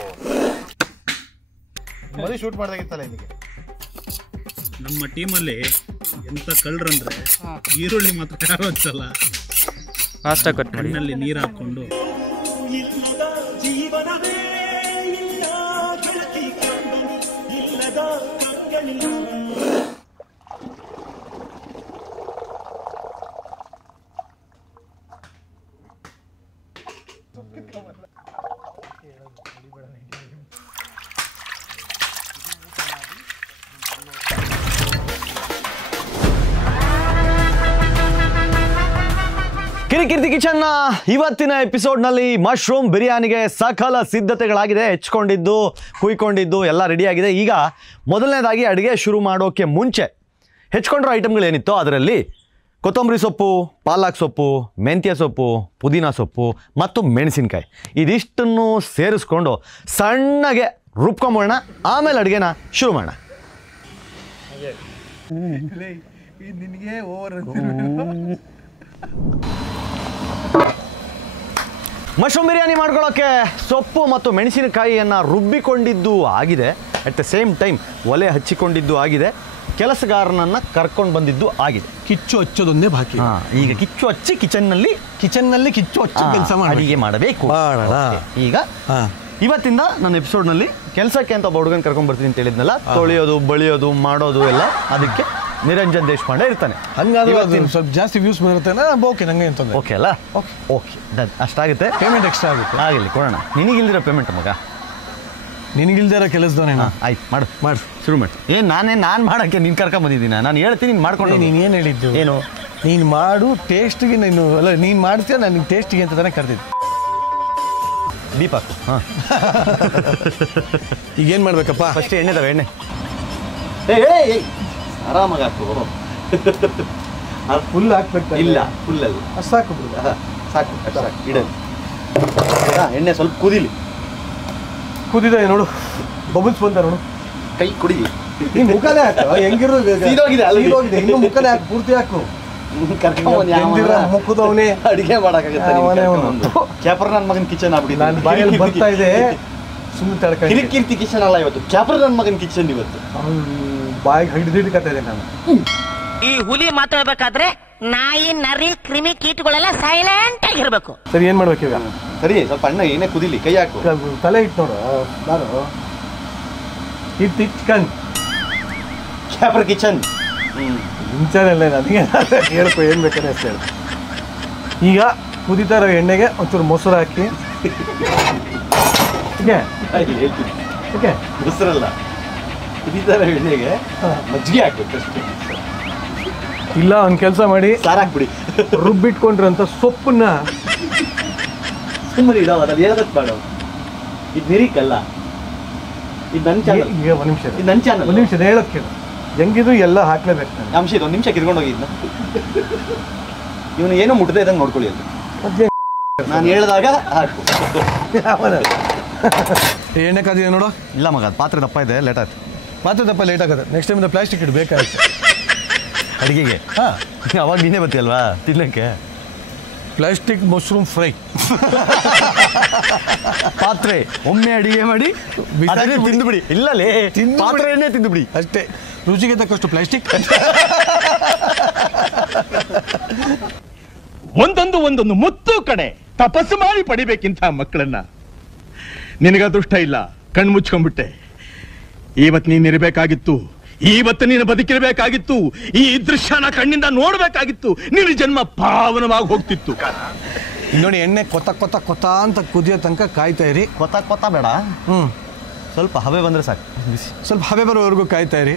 ಮರಿ ಶೂಟ್ ಮಾಡ್ದಾಗಿತ್ತಲ್ಲ ಇಲ್ಲಿಗೆ. ನಮ್ಮ ಟೀಮಲ್ಲಿ ಎಂತ ಕಳ್ಳರಂದ್ರೆ ಈರುಳ್ಳಿ ಮಾತ್ರ ಯಾರು ಹಚ್ಚಲ್ಲ, ಫಾಸ್ಟಾಗಿ ಕಟ್ ಮಾಡಿ ಕಣ್ಣಲ್ಲಿ ನೀರು ಹಾಕೊಂಡು. ಕಿರಿಕಿರ್ತಿ ಕಿಚನ್ನ ಇವತ್ತಿನ ಎಪಿಸೋಡ್ನಲ್ಲಿ ಮಶ್ರೂಮ್ ಬಿರಿಯಾನಿಗೆ ಸಕಲ ಸಿದ್ಧತೆಗಳಾಗಿದೆ. ಹೆಚ್ಕೊಂಡಿದ್ದು, ಕುಯ್ಕೊಂಡಿದ್ದು ಎಲ್ಲ ರೆಡಿಯಾಗಿದೆ. ಈಗ ಮೊದಲನೇದಾಗಿ ಅಡುಗೆ ಶುರು ಮಾಡೋಕ್ಕೆ ಮುಂಚೆ ಹೆಚ್ಕೊಂಡಿರೋ ಐಟಮ್ಗಳೇನಿತ್ತೋ ಅದರಲ್ಲಿ ಕೊತ್ತಂಬರಿ ಸೊಪ್ಪು, ಪಾಲಕ್ ಸೊಪ್ಪು, ಮೆಂತ್ಯ ಸೊಪ್ಪು, ಪುದೀನ ಸೊಪ್ಪು ಮತ್ತು ಮೆಣಸಿನ್ಕಾಯಿ ಇದಿಷ್ಟನ್ನು ಸೇರಿಸ್ಕೊಂಡು ಸಣ್ಣಗೆ ರುಬ್ಕೊಂಬೋಣ. ಆಮೇಲೆ ಅಡುಗೆನ ಶುರು ಮಾಡೋಣ. ಮಶ್ರೂಮ್ ಬಿರಿಯಾನಿ ಮಾಡ್ಕೊಳ್ಳೋಕ್ಕೆ ಸೊಪ್ಪು ಮತ್ತು ಮೆಣಸಿನಕಾಯಿಯನ್ನು ರುಬ್ಬಿಕೊಂಡಿದ್ದು ಆಗಿದೆ. ಅಟ್ ದ ಸೇಮ್ ಟೈಮ್ ಒಲೆ ಹಚ್ಚಿಕೊಂಡಿದ್ದು ಆಗಿದೆ. ಕೆಲಸಗಾರನನ್ನು ಕರ್ಕೊಂಡು ಬಂದಿದ್ದು ಆಗಿದೆ. ಕಿಚ್ಚು ಹಚ್ಚೋದೊಂದೇ ಬಾಕಿ. ಈಗ ಕಿಚ್ಚು ಹಚ್ಚಿ ಕಿಚನ್ನಲ್ಲಿ ಕಿಚ್ಚು ಹಚ್ಚಿ ಕೆಲಸ ಅಡಿಗೆ ಮಾಡಬೇಕು. ಈಗ ಇವತ್ತಿಂದ ನನ್ನ ಎಪಿಸೋಡ್ನಲ್ಲಿ ಕೆಲಸಕ್ಕೆ ಅಂತ ಒಬ್ಬ ಹುಡುಗನ ಕರ್ಕೊಂಡು ಬರ್ತೀನಿ ಅಂತ ಹೇಳಿದ್ನಲ್ಲ, ತೊಳೆಯೋದು, ಬಳಿಯೋದು, ಮಾಡೋದು ಎಲ್ಲ ಅದಕ್ಕೆ ನಿರಂಜನ್ ದೇಶಪಾಂಡೆ ಇರ್ತಾನೆ. ಹಂಗಾದ್ರೆ ಸ್ವಲ್ಪ ಜಾಸ್ತಿ ವ್ಯೂಸ್ ಬರುತ್ತೆ. ಓಕೆ, ನಂಗೆ ಅಂತಂದ್ರೆ ಓಕೆ ಅಲ್ಲ? Okay done. ಅಷ್ಟಾಗುತ್ತೆ. ಪೇಮೆಂಟ್ ಎಕ್ಸ್ಟ್ರಾ ಆಗುತ್ತೆ. ಆಗಲಿ, ಕೊಡೋಣ. ನಿನಗಿಲ್ದಿರೋ ಪೇಮೆಂಟ್ ಮಗ, ನಿನಗಿಲ್ದಿರೋ ಕೆಲಸದವನೇನಾ? ಆಯ್ತು, ಮಾಡು ಶುರು ಮಾಡಿ. ನಾನು ಮಾಡೋಕ್ಕೆ ನೀನು ಕರ್ಕೊಂಡ್ ಬಂದಿದ್ದೀನಿ. ನಾನು ಹೇಳ್ತೀನಿ, ನೀನು ಮಾಡ್ಕೊಂಡು. ನೀನು ಏನು ಹೇಳಿದ್ದು? ಏನು? ನೀನು ಮಾಡು ಟೇಸ್ಟ್ಗೆ. ನೀನು ಅಲ್ಲ, ನೀನು ಮಾಡ್ತೀಯ, ನಾನು ಟೇಸ್ಟಿಗೆ ಅಂತ ತಾನೇ ಕರೆದಿದ್ದು. ದೀಪಕ್, ಹಾಂ. ಈಗೇನು ಮಾಡ್ಬೇಕಪ್ಪ? ಫಸ್ಟ್ ಎಣ್ಣೆ ತಗೋ. ಎಣ್ಣೆ ಆರಾಮಾಗಿ ಹಾಕು. ಫುಲ್ ಹಾಕ್ಬೇಕು? ಇಲ್ಲ, ಫುಲ್ಲಲ್ಲಿ ಸಾಕು ಸಾಕು ಇಡಲಿ. ಎಣ್ಣೆ ಸ್ವಲ್ಪ ಕುದಿದೆ ನೋಡು, ಬಬಲ್ಸ್ ಬಂತ ನೋಡು. ಕೈ ಕುಡಿ. ನೀನು ಮುಖನೇ ಹಾಕು. ಹೆಂಗಿರೋದು ಇನ್ನು ಮುಖನೇ ಹಾಕು, ಪೂರ್ತಿ ಹಾಕು. ಮುಖದವನೇ ಅಡಿಗೆ ಮಾಡಕ್ಕಾಗತ್ತೆ? ಕ್ಯಾಪರ್ ನನ್ನ ಮಗನ ಕಿಚನ್ ಆಗ್ಬಿಟ್ಟಿದೆ. ನಾನು ಬಾಯಲ್ಲಿ ಬರ್ತಾ ಇದೆ, ಸುಮ್ಮನೆ ತಡ್ಕೊಂಡು. ಕಿರಿಕಿರ್ತಿ ಕಿಚನ್ ಅಲ್ಲ ಇವತ್ತು, ಕ್ಯಾಪರ್ ನನ್ನ ಮಗನ ಕಿಚನ್ ಇವತ್ತು. ಬಾಯಿಗೆ ಹಿಡಿದಿಡ್ಕತ್ತಾ ಇದ್ದೀನಿ ನಾನು. ಈ ಹುಲಿ ಮಾತಾಡ್ಬೇಕಾದ್ರೆ ನಾಯಿ ನರಿ ಕ್ರಿಮಿ ಕೀಟಗಳೆಲ್ಲ ಸೈಲೆಂಟ್ ಆಗಿರ್ಬೇಕು. ಸರಿ ಏನ್ ಮಾಡ್ಬೇಕು ಈಗ? ಸರಿ ಸ್ವಲ್ಪ ಅಣ್ಣ ಏನೇ ಕುದಿಲಿ, ಕೈ ಹಾಕು. ತಲೆ ಇಟ್ಟು ನೋಡು. ನಾನು ಚಿಕನ್ ಕ್ಯಾಪರ್ ಕಿಚನ್ ಮುಂಚೆನಲ್ಲೇ ನನಗೆ ಹೇಳ್ಕೊ ಏನು ಬೇಕಾದ್ರೆ ಅಷ್ಟೇ ಹೇಳು. ಈಗ ಕುದಿತಾ ಇರೋ ಎಣ್ಣೆಗೆ ಒಂಚೂರು ಮೊಸರು ಹಾಕಿ ಓಕೆ ಮೊಸರಲ್ಲ, ಕುದಿತಾರ ಎಣ್ಣೆಗೆ ಮಜ್ಜಿಗೆ ಹಾಕ್ಬೇಕು ಅಷ್ಟೇ. ಇಲ್ಲ ಒಂದು ಕೆಲಸ ಮಾಡಿ ಸಾರು ಹಾಕ್ಬಿಡಿ. ರುಬ್ಬಿಟ್ಕೊಂಡಿರೋಂಥ ಸೊಪ್ಪನ್ನ ಸುಮ್ಮನೆ ಇದಾವ ಅದ್ರಲ್ಲಿ ಹೇಳೋದಕ್ಕೆ ಬೇಡ. ಇದು ನಿರೀಕಲ್ಲ, ಇದು ನನ್ನ ಚಾನಲ್. ಈಗ ಒಂದು ನಿಮಿಷ ಇದು ನನ್ನ ಚಾನಲ್. ಒಂದು ನಿಮಿಷ ಹೇಳೋದು ಕೇಳು. ಹೆಂಗಿದ್ರು ಎಲ್ಲ ಹಾಕ್ಲೇಬೇಕು ನಾನು. ಅಂಶ ಇದು ಒಂದು ನಿಮಿಷ ಕಿತ್ಕೊಂಡು ಹೋಗಿದ್ನ. ಇವನು ಏನೋ ಮುಟ್ಟದೆ ಇದ್ದಂಗೆ ನೋಡ್ಕೊಳ್ಳಿ ಅಂತ ನಾನು ಹೇಳಿದಾಗ ಹಾಕು. ಎಣ್ಣೆ ಕಾದಿದೆ ನೋಡು. ಇಲ್ಲ ಮಗ, ಅದು ಪಾತ್ರೆ ದಪ್ಪ ಇದೆ, ಲೇಟ್ ಆಯ್ತು. ಮಾತ್ರ ದಪ್ಪ ಲೇಟ್ ಆಗುತ್ತೆ. ನೆಕ್ಸ್ಟ್ ಟೈಮ್ ಪ್ಲಾಸ್ಟಿಕ್ ಇಟ್ಟು ಬೇಕಾಗುತ್ತೆ ಅಡುಗೆಗೆ. ಹಾಂ, ಅವಾಗ ನೀನೇ ಬರ್ತೀಯಲ್ವಾ ತಿನ್ನಕ್ಕೆ. ಪ್ಲಾಸ್ಟಿಕ್ ಮಶ್ರೂಮ್ ಫ್ರೈ ಪಾತ್ರೆ ಒಮ್ಮೆ ಅಡಿಗೆ ಮಾಡಿ ಬಿಸಾಕಿ ತಿಂದುಬಿಡಿ. ಇಲ್ಲಲೇ ಪಾತ್ರೆಯನ್ನೇ ತಿಂದುಬಿಡಿ ಅಷ್ಟೇ. ರುಚಿಗೆ ತಕ್ಕಷ್ಟು ಪ್ಲಾಸ್ಟಿಕ್. ಒಂದೊಂದು ಮುತ್ತು ಕಡೆ ತಪಸ್ಸು ಮಾಡಿ ಪಡಿಬೇಕಿಂತ ಮಕ್ಕಳನ್ನ. ನಿನಗ ಅದೃಷ್ಟ ಇಲ್ಲ, ಕಣ್ಣು ಮುಚ್ಕೊಂಡ್ಬಿಟ್ಟೆ. ಇವತ್ತು ನೀನ್ ಇರಬೇಕಾಗಿತ್ತು, ಇವತ್ತು ನೀನು ಬದುಕಿರಬೇಕಾಗಿತ್ತು, ಈ ದೃಶ್ಯನ ಕಣ್ಣಿಂದ ನೋಡ್ಬೇಕಾಗಿತ್ತು. ನಿನ್ನ ಜನ್ಮ ಪಾವನವಾಗಿ ಹೋಗ್ತಿತ್ತು. ನೋಡಿ, ಎಣ್ಣೆ ಕೊತ್ತ ಕೊತ್ತ ಕೊತ್ತ ಅಂತ ಕುದಿಯೋ ತನಕ ಕಾಯ್ತಾ ಇರಿ. ಕೊತ್ತ ಬೇಡ, ಸ್ವಲ್ಪ ಹವೆ ಬಂದರೆ ಸಾಕು. ಬಿಸಿ ಸ್ವಲ್ಪ ಹವೆ ಬರೋವರೆಗೂ ಕಾಯ್ತಾ ಇರಿ.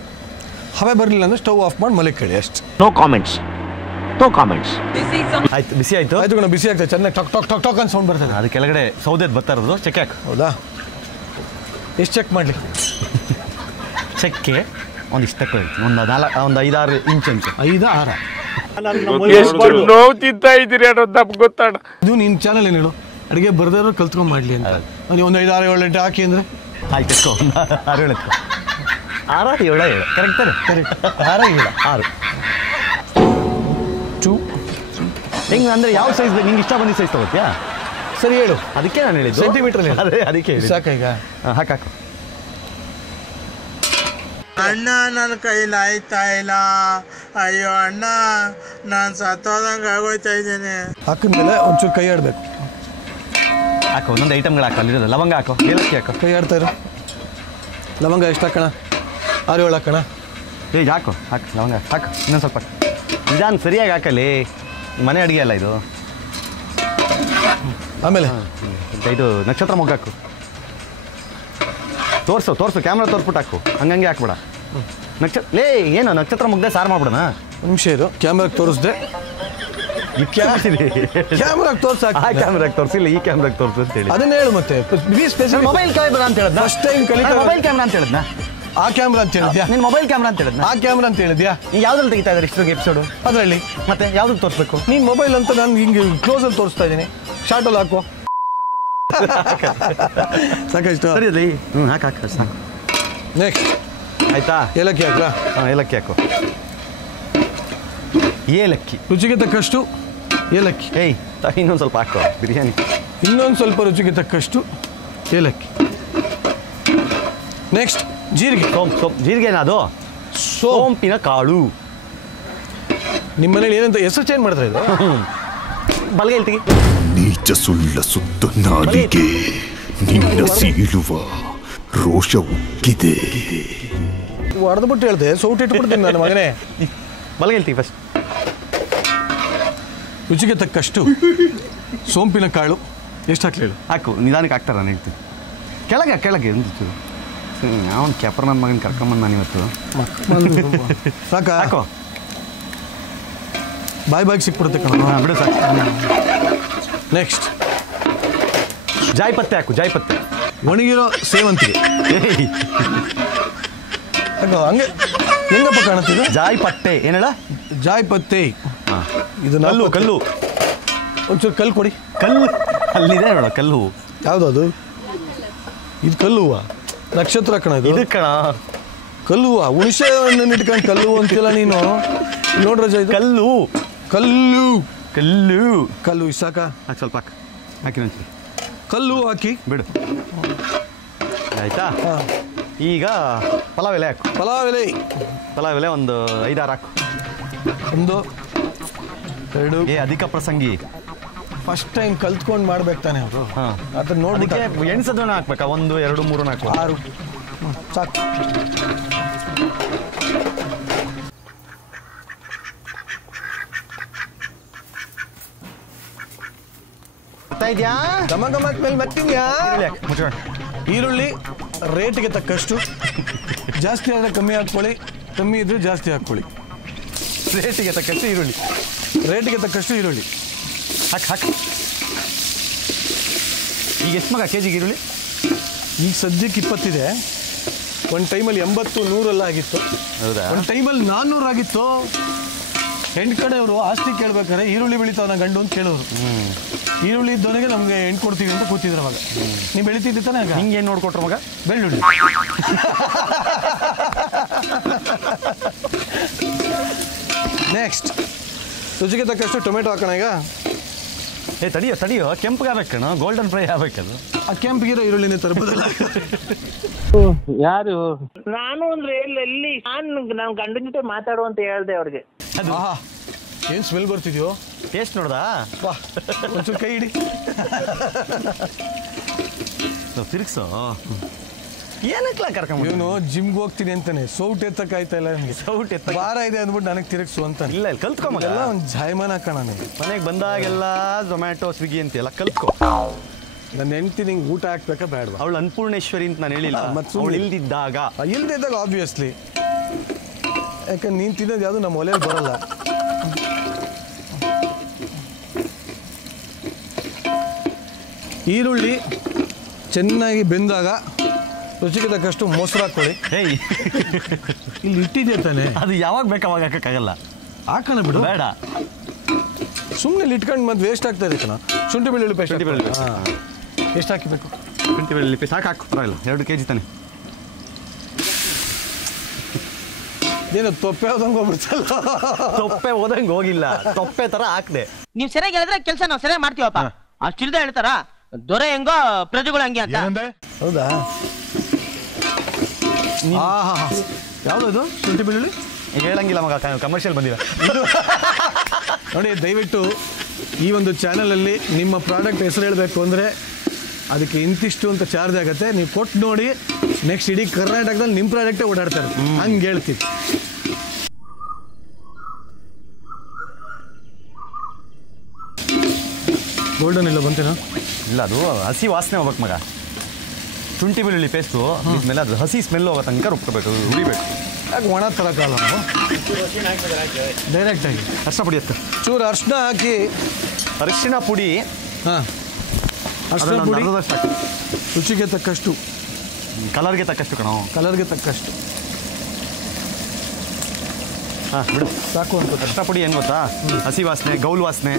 ಹವೆ ಬರಲಿಲ್ಲ ಅಂದ್ರೆ ಸ್ಟವ್ ಆಫ್ ಮಾಡಿ ಮಲಕ್ಕೇಳಿ ಅಷ್ಟೇ. No comments. ಆಯ್ತು, ಬಿಸಿ ಆಯ್ತು. ಆಯ್ತು ಕಣ, ಬಿಸಿ ಆಗ್ತದೆ. ಚೆನ್ನಾಗಿ ಟಕ್ ಟಕ್ ಟಕ್ ಟಕ್ ಅಂತ ಸೌಂಡ್ ಬರ್ತದೆ. ಅದು ಕೆಳಗಡೆ ಸೌದೆದು ಬರ್ತಾ ಇರೋದು. ಚೆಕ್ ಹಾಕು. ಹೌದಾ? ಎಷ್ಟು ಚೆಕ್ ಮಾಡಲಿ? ಚೆಕ್ಕೆ ಒಂದಿಷ್ಟು ತಗೊಳ್ಳಿ. ಒಂದು 5-6 ಇಂಚ್ ಅಂಚು. 5-6 ನೋವು ತಿಂತಾ ಇದ್ದೀರಿ ಅನ್ನೋದು ನಮ್ಗೆ ಗೊತ್ತಾಡ. ಇದು ನಿನ್ನ ಚಾನಲ್ ಏನು ಹೇಳು, ಅಡುಗೆ ಬರ್ದಾರು ಕಲ್ತ್ಕೊಂಡು ಮಾಡಲಿ ಅಂತ. ನೀವು ಒಂದು 5, 6, 7 ಗಂಟೆ ಹಾಕಿ ಅಂದರೆ ಆಯ್ತು. ಎತ್ಕೊ, 6, 7 ಎತ್ಕೊ. 6, 7 ಕರೆಕ್ಟ್ ತಾನೆ? ಕರೆಕ್ಟ್. 6, 7, 2 ಹೆಂಗೆ ಅಂದರೆ ಯಾವ ಸೈಜ್ ನಿಂಗೆ ಇಷ್ಟ ಬಂದಿದ್ದ ಸೈಜ್ ತಗೋತೀಯಾ? ಸರಿ ಹೇಳು. ಅದಕ್ಕೆ ನಾನು ಹೇಳಿದ್ದು ಸೆಂಟಿಮೀಟರ್. ಅದೇ ಅದಕ್ಕೆ ಸಾಕ ಈಗ. ಹಾಕು. ಅಣ್ಣ, ನನ್ನ ಕೈಲಿ ಆಯ್ತಾ ಇಲ್ಲ. ಅಯ್ಯೋ ಅಣ್ಣ, ನಾನು ಸತ್ತೋದಂಗೆ ಆಗೋಯ್ತಾ ಇದ್ದೇನೆ. ಹಾಕಿದ್ಮೇಲೆ ಒಂಚೂರು ಕೈ ಆಡಬೇಕು. ಹಾಕು, ಒಂದೊಂದು ಐಟಮ್ಗಳು ಹಾಕು. ಅಲ್ಲಿರೋದು ಲವಂಗ ಹಾಕು, ಏಲಕ್ಕಿ ಹಾಕು. ಕೈ ಆಡ್ತಾ ಇರು. ಲವಂಗ ಎಷ್ಟು ಹಾಕೋಣ? 6, 7 ಹಾಕೋಣ. ಹಾಕು ಲವಂಗ ಹಾಕು. ಇನ್ನೊಂದು ಸ್ವಲ್ಪ ನಿಧಾನ ಸರಿಯಾಗಿ ಹಾಕಲ್ಲಿ. ಮನೆ ಅಡುಗೆ ಅಲ್ಲ ಇದು. ಆಮೇಲೆ ಇದು ನಕ್ಷತ್ರ ಮೊಗ್ಗು ಹಾಕು. ತೋರಿಸು ಕ್ಯಾಮ್ರಾ ತೋರಿಸ್ಬಿಟ್ಟು ಹಾಕು. ಹಂಗಂಗೆ ಹಾಕ್ಬೇಡ. ಏನು ನಕ್ಷತ್ರ ಮುಗ್ದೆ ಸಾರು ಮಾಡ್ಬಿಡೋಣ. ನಿಮಿಷ ಇರು, ಕ್ಯಾಮ್ರಾಗೆ ತೋರಿಸ್ದೆ. ಕ್ಯಾಮ್ರಾಗೆ ತೋರಿಸ. ಆ ಕ್ಯಾಮ್ರಾಗೆ ತೋರಿಸಿಲ್ಲ, ಈ ಕ್ಯಾಮ್ರಾಗೆ ತೋರಿಸು ಅಂತ ಹೇಳಿ. ಅದನ್ನ ಹೇಳು ಮತ್ತೆ. ಮೊಬೈಲ್ ಕ್ಯಾಮ್ರಾ ಅಂತ ಹೇಳಿದ್ನ? ಫಸ್ಟ್ ಟೈಮ್ ಮೊಬೈಲ್ ಕ್ಯಾಮ್ರಾ ಅಂತ ಹೇಳಿದ್ನ? ಆ ಕ್ಯಾಮ್ರಾ ಅಂತ ಹೇಳಿದ್ಯಾ? ನಿನ್ನ ಮೊಬೈಲ್ ಕ್ಯಾಮ್ರಾ ಅಂತ ಹೇಳಿದ್ನ? ಆ ಕ್ಯಾಮ್ರಾ ಅಂತ ಹೇಳಿದ್ಯಾ? ನೀವು ಯಾವ್ದ್ರಲ್ಲಿ ತೆಗಿತಾ ಇದ್ದಾರೆ ಇಷ್ಟು ಎಪಿಸೋಡು? ಅದರಲ್ಲಿ ಮತ್ತೆ ಯಾವ್ದು ತೋರಿಸ್ಬೇಕು? ನೀನು ಮೊಬೈಲ್ ಅಂತ ನಾನು ಹಿಂಗೆ ಕ್ಲೋಸಲ್ಲಿ ತೋರಿಸ್ತಾ ಇದ್ದೀನಿ. ಶಾರ್ಟಲ್ಲಿ ಹಾಕುವ. ಸಾಕಷ್ಟು. ಸರಿ ಅದೇ. ಹಾಕು ಸಾಕು. ನೆಕ್ಸ್ಟ್ ಆಯ್ತಾ? ಏಲಕ್ಕಿ ಹಾಕ್ಲಾ? ಹಾಂ, ಏಲಕ್ಕಿ ಹಾಕು. ಏಲಕ್ಕಿ ರುಚಿಗೆ ತಕ್ಕಷ್ಟು ಏಲಕ್ಕಿ. ಇನ್ನೊಂದು ಸ್ವಲ್ಪ ಹಾಕು ಬಿರಿಯಾನಿ. ಇನ್ನೊಂದು ಸ್ವಲ್ಪ ರುಚಿಗೆ ತಕ್ಕಷ್ಟು ಏಲಕ್ಕಿ. ನೆಕ್ಸ್ಟ್ ಜೀರಿಗೆ. ಸೋಂಪು. ಜೀರಿಗೆನ ಅದು? ಸೋಂಪಿನ ಕಾಳು. ನಿಮ್ಮ ಮನೇಲಿ ಏನಂತ ಹೆಸರು ಚೇಂಜ್ ಮಾಡ್ತಾರೆ ಇದು? ಬಲಗೈಲಿ ತೆಗಿ. ನೀಚ ಸುಳ್ಳ ಸುತ್ತ ನಾಲಿಗೆ ನಿನ್ನ ಸೀಳುವ ರೋಷ ಉಕ್ಕಿದೆ. ಹೊಡೆದ್ಬಿಟ್ಟು ಹೇಳ್ದೆ, ಸೌಟ್ ಇಟ್ಬಿಡ್ತೀನಿ ನನ್ನ ಮಗನೇ. ಬಲಗೈಲಿ ತೆಗಿ ಫಸ್ಟ್. ರುಚಿಗೆ ತಕ್ಕಷ್ಟು ಸೋಂಪಿನ ಕಾಳು. ಎಷ್ಟು ಹಾಕ್ಲಿ ಹೇಳು? ಹಾಕು, ನಿಧಾನಕ್ಕೆ ಹಾಕ್ತಾರ ನಾನು ಹೇಳ್ತೀನಿ. ಕೆಳಗೆ ಎಂದಿತ್ತು. ಅವನು ಕ್ಯಾಪರ್ ನನ್ನ ಮಗನ ಕರ್ಕೊಂಬಂದು ನಾನು ಇವತ್ತು. ಸಾಕ? ಹಾಕೋ. ಬಾಯಿ ಸಿಕ್ಬಿಡುತ್ತೆ ಕಣ. ಬಿಡು ಸಾಕು. ನೆಕ್ಸ್ಟ್ ಜಾಯಿಪತ್ತೆ ಹಾಕು. ಜಾಯಿಪತ್ತೆ ಒಣಗಿರೋ ಸೇವಂತಿಗೆ. ಹಂಗೆ ಹೆಂಗಪ್ಪ ಕಾಣುತ್ತಿದೆ? ಜಾಯಿಪಟ್ಟೆ ಏನೇಳ? ಜಾಯಿಪತ್ತೆ. ಇದು ಕಲ್ಲು. ಒಂಚೂರು ಕಲ್ಲು ಕೊಡಿ. ಅಲ್ಲಿದೆ ನೋಡ ಕಲ್ಲು. ಯಾವುದದು? ಇದು ಕಲ್ಲು ಹೂವು. ನಕ್ಷತ್ರ ಕಣ ಇದು. ಕಣ ಕಲ್ಲು ಹೂವು. ಹುಣಸೆ ಹಣ್ಣನ್ನು ಇಟ್ಕೊಂಡು ಕಲ್ಲು ಅಂತಿಲ್ಲ ನೀನು. ನೋಡ್ರಜ, ಇದು ಕಲ್ಲು. ಇಸಾಕ? ಹಾಕಿ ಸ್ವಲ್ಪ ಹಾಕಿ. ಕಲ್ಲು ಹಾಕಿ ಬಿಡು. ಆಯ್ತಾ? ಈಗ ಪಲಾವ್ ಎಲೆ ಹಾಕು. ಪಲಾವ್ ಎಲೆ ಒಂದು 5-6 ಹಾಕು. 1 2 ಅಧಿಕ ಪ್ರಸಂಗಿ. ಫಸ್ಟ್ ಟೈಮ್ ಕಲ್ತ್ಕೊಂಡು ಮಾಡ್ಬೇಕು ತಾನೆ ಅವರು. ಅದನ್ನ ನೋಡ್ಲಿಕ್ಕೆ ಎಣ್ಸೋದನ್ನ ಹಾಕ್ಬೇಕಾ? 1 2 3 4 6 ಸಾಕು. ಈರುಳ್ಳಿ ರೇಟ್ಗೆ ತಕ್ಕಷ್ಟು, ಜಾಸ್ತಿ ಆದರೆ ಕಮ್ಮಿ ಹಾಕ್ಕೊಳ್ಳಿ, ಕಮ್ಮಿ ಇದ್ರೆ ಜಾಸ್ತಿ ಹಾಕ್ಕೊಳ್ಳಿ. ರೇಟಿಗೆ ತಕ್ಕಷ್ಟು ಈರುಳ್ಳಿ ಹಾಕಿ. ಈಗ ಎಷ್ಟು ಮಗ ಕೆಜಿಗೆ ಈರುಳ್ಳಿ? ಈಗ ಸದ್ಯಕ್ಕೆ 20 ಇದೆ. ಒಂದು ಟೈಮಲ್ಲಿ 80 100 ಆಗಿತ್ತು. ಹೌದಾ? ಒಂದು ಟೈಮಲ್ಲಿ 400 ಆಗಿತ್ತು. ಹೆಣ್ಣು ಕಡೆಯವರು ಆಸ್ತಿ ಕೇಳ್ಬೇಕಾದ್ರೆ ಈರುಳ್ಳಿ ಬೆಳಿತಾವ ಗಂಡು ಅಂತ ಕೇಳೋರು. ಈರುಳ್ಳಿ ಇದ್ದವನಿಗೆ ನಮ್ಗೆ ಹೆಣ್ಣು ಕೊಡ್ತೀವಿ ಅಂತ ಕೂತಿದ್ರು ಅವಾಗ. ನೀವು ಬೆಳಿತಿದ್ದಿ ತಾನೆ? ಆಗ ಹಿಂಗೆ ಏನು ನೋಡ್ಕೊಟ್ರು ಮಗ? ಬೆಳ್ಳುಳ್ಳಿ. ನೆಕ್ಸ್ಟ್ ರುಚಿಗೆ ತಕ್ಕಷ್ಟು ಟೊಮೆಟೊ ಹಾಕೋಣ. ಈಗ ತಡಿಯೋ ಕೆಂಪಗೆ ಆಗ್ಬೇಕಣ್ಣ, ಗೋಲ್ಡನ್ ಫ್ರೈ ಆಗ್ಬೇಕದು. ಆ ಕೆಂಪಗಿರೋ ಈರುಳ್ಳಿನೇ ತರಬೋದಲ್ಲ. ಯಾರು? ನಾನು ಅಂದ್ರೆ ಎಲ್ಲಿ ನಾನು ಗಂಡನ ಜೊತೆ ಮಾತಾಡು ಅಂತ ಹೇಳ್ದೆ ಅವ್ರಿಗೆ. ಏನು ಸ್ಮೆಲ್ ಬರ್ತಿದ್ಯೋ? ಟೇಸ್ಟ್ ನೋಡ್ದಾ? ವಾ, ಒಂಚೂರು ಕೈ ಹಿಡಿ. ತಿರುಗ್ಸೋ. ಏನಕ್ಕೆ ಕರ್ಕೊಂಡ್ ಇವನು ಜಿಮ್ಗೆ ಹೋಗ್ತೀನಿ ಅಂತಾನೆ ಸೌಟ್ ಎತ್ತಕ್ಕಾಯ್ತಾ ಇಲ್ಲ ನನಗೆ. ಸೌಟ್ ಎತ್ತ ಭಾರ ಇದೆ ಅಂದ್ಬಿಟ್ಟು ನನಗೆ ತಿರುಗ್ಸು ಅಂತ. ಇಲ್ಲ ಕಲ್ತ್ಕೊಂಬಲ್ಲ, ಎಲ್ಲ ಒಂದು ಜಾಯಮಾನ ಹಾಕೋಣ. ನನಗೆ ಮನೆಗೆ ಬಂದಾಗೆಲ್ಲ ಝೊಮ್ಯಾಟೊ ಸ್ವಿಗ್ಗಿ ಅಂತೆಲ್ಲ ಕಲ್ತ್ಕೊ. ನನ್ನ ಹೆಂಡ್ತಿ ನಿಂಗೆ ಊಟ ಹಾಕ್ಬೇಕಾ ಬೇಡವಾ? ಅವಳು ಅನ್ನಪೂರ್ಣೇಶ್ವರಿ ಅಂತ ನಾನು ಹೇಳಿಲ್ಲ. ಅವಳು ಇಲ್ದಿದ್ದಾಗ ಆಬ್ವಿಯಸ್ಲಿ, ಯಾಕಂದ್ರೆ ನೀನು ತಿನ್ನೋದು ಯಾವುದು ನಮ್ಮ ಒಲೆಯಲ್ಲಿ ಬರಲ್ಲ. ಈರುಳ್ಳಿ ಚೆನ್ನಾಗಿ ಬೆಂದಾಗ ರುಚಿಗೆ ತಕ್ಕಷ್ಟು ಮೊಸರು ಹಾಕೊಳ್ಳಿ. ಇಲ್ಲಿ ಇಟ್ಟಿದೆ ತಾನೆ, ಅದು ಯಾವಾಗ ಬೇಕು ಅವಾಗ ಹಾಕಕ್ಕಾಗಲ್ಲ. ಹಾಕೋಣ ಬಿಡು. ಬೇಡ, ಸುಮ್ಮನೆ ಇಲ್ಲಿ ಇಟ್ಕೊಂಡು ಮತ್ತೆ ವೇಸ್ಟ್ ಆಗ್ತಾ ಇದೆ ಕಣ. ಶುಂಠಿ ಬೆಳ್ಳುಳ್ಳಿ ಪೇಸ್ಟ್. ಎಷ್ಟು ಹಾಕಿಬೇಕು? ಶುಂಠಿ ಬೆಳ್ಳುಳ್ಳಿ ಪೇಸ್ಟ್ ಹಾಕು. ಪರವಾಗಿಲ್ಲ, 2 kg ತಾನೆ. ಏನು ತೊಪ್ಪೆ ಹೋದಂಗೆ ಹೋಗ್ಬಿಡ್ತಲ್ಲ? ತೊಪ್ಪೆ ಹೋದಂಗೆ ಹೋಗಿಲ್ಲ, ತೊಪ್ಪೆ ತರ ಹಾಕ್ದೆ. ನೀವ್ ಸರಿಯಾಗಿ ಹೇಳಿದ್ರೆ ಕೆಲಸ ನಾವು ಸರಿಯಾಗಿ ಮಾಡ್ತೀವಪ್ಪ. ಅಷ್ಟಿಲ್ದ ಹೇಳ್ತಾರ ದೊರೆ ಹೆಂಗೋ ಪ್ರಜೆಗಳು ಹಂಗೆ ಅಂತ. ಹೌದಾ? ಯಾವ್ದು ಶುಂಠಿ ಬೆಳ್ಳುಳ್ಳಿ? ಹೇಳಂಗಿಲ್ಲ ಮಗ, ಕಮರ್ಷಿಯಲ್ ಬಂದಿಲ್ಲ ನೋಡಿ. ದಯವಿಟ್ಟು ಈ ಒಂದು ಚಾನಲಲ್ಲಿ ನಿಮ್ಮ ಪ್ರಾಡಕ್ಟ್ ಹೆಸರು ಹೇಳಬೇಕು ಅಂದರೆ ಅದಕ್ಕೆ ಇಂತಿಷ್ಟು ಅಂತ ಚಾರ್ಜ್ ಆಗುತ್ತೆ. ನೀವು ಕೊಟ್ಟು ನೋಡಿ, ನೆಕ್ಸ್ಟ್ ಇಡೀ ಕರ್ನಾಟಕದಲ್ಲಿ ನಿಮ್ಮ ಪ್ರಾಡಕ್ಟೇ ಓಡಾಡ್ತಾರೆ. ಹಂಗೆ ಹೇಳ್ತೀವಿ. ಗೋಲ್ಡನ್ ಇಲ್ಲ ಬಂತೇನೋ? ಇಲ್ಲ, ಅದು ಹಸಿ ವಾಸನೆ ಹೋಗ್ಬೇಕು ಮಗ. ಶುಂಠಿ ಬೆಳ್ಳುಳ್ಳಿ ಪೇಸ್ಟು ಮೇಲೆ ಅದು ಹಸಿ ಸ್ಮೆಲ್ ಹೋಗೋ ತನಕ ರುಬ್ಕೋಬೇಕು, ಉರಿಬೇಕು. ಯಾಕೆ ಒಣ ತರಕಾಲ ಡೈರೆಕ್ಟಾಗಿ ಅರ್ಶಿನ ಪುಡಿ ಎತ್ತ, ಚೂರು ಅರ್ಶಿನ ಹಾಕಿ. ಅರಿಶಿನ ಪುಡಿ. ಹಾಂ, ಅರ್ಶಿನ ಪುಡಿ ರುಚಿಗೆ ತಕ್ಕಷ್ಟು, ಕಲರ್ಗೆ ತಕ್ಕಷ್ಟು ಕಣೋ. ಕಲರ್ಗೆ ತಕ್ಕಷ್ಟು. ಹಾಂ ಬಿಡು, ಸಾಕು ಅಂತ. ಅರ್ಶಿನ ಪುಡಿ ಏನು ಗೊತ್ತಾ? ಹಸಿ ವಾಸನೆ, ಗೌಲ್ ವಾಸನೆ.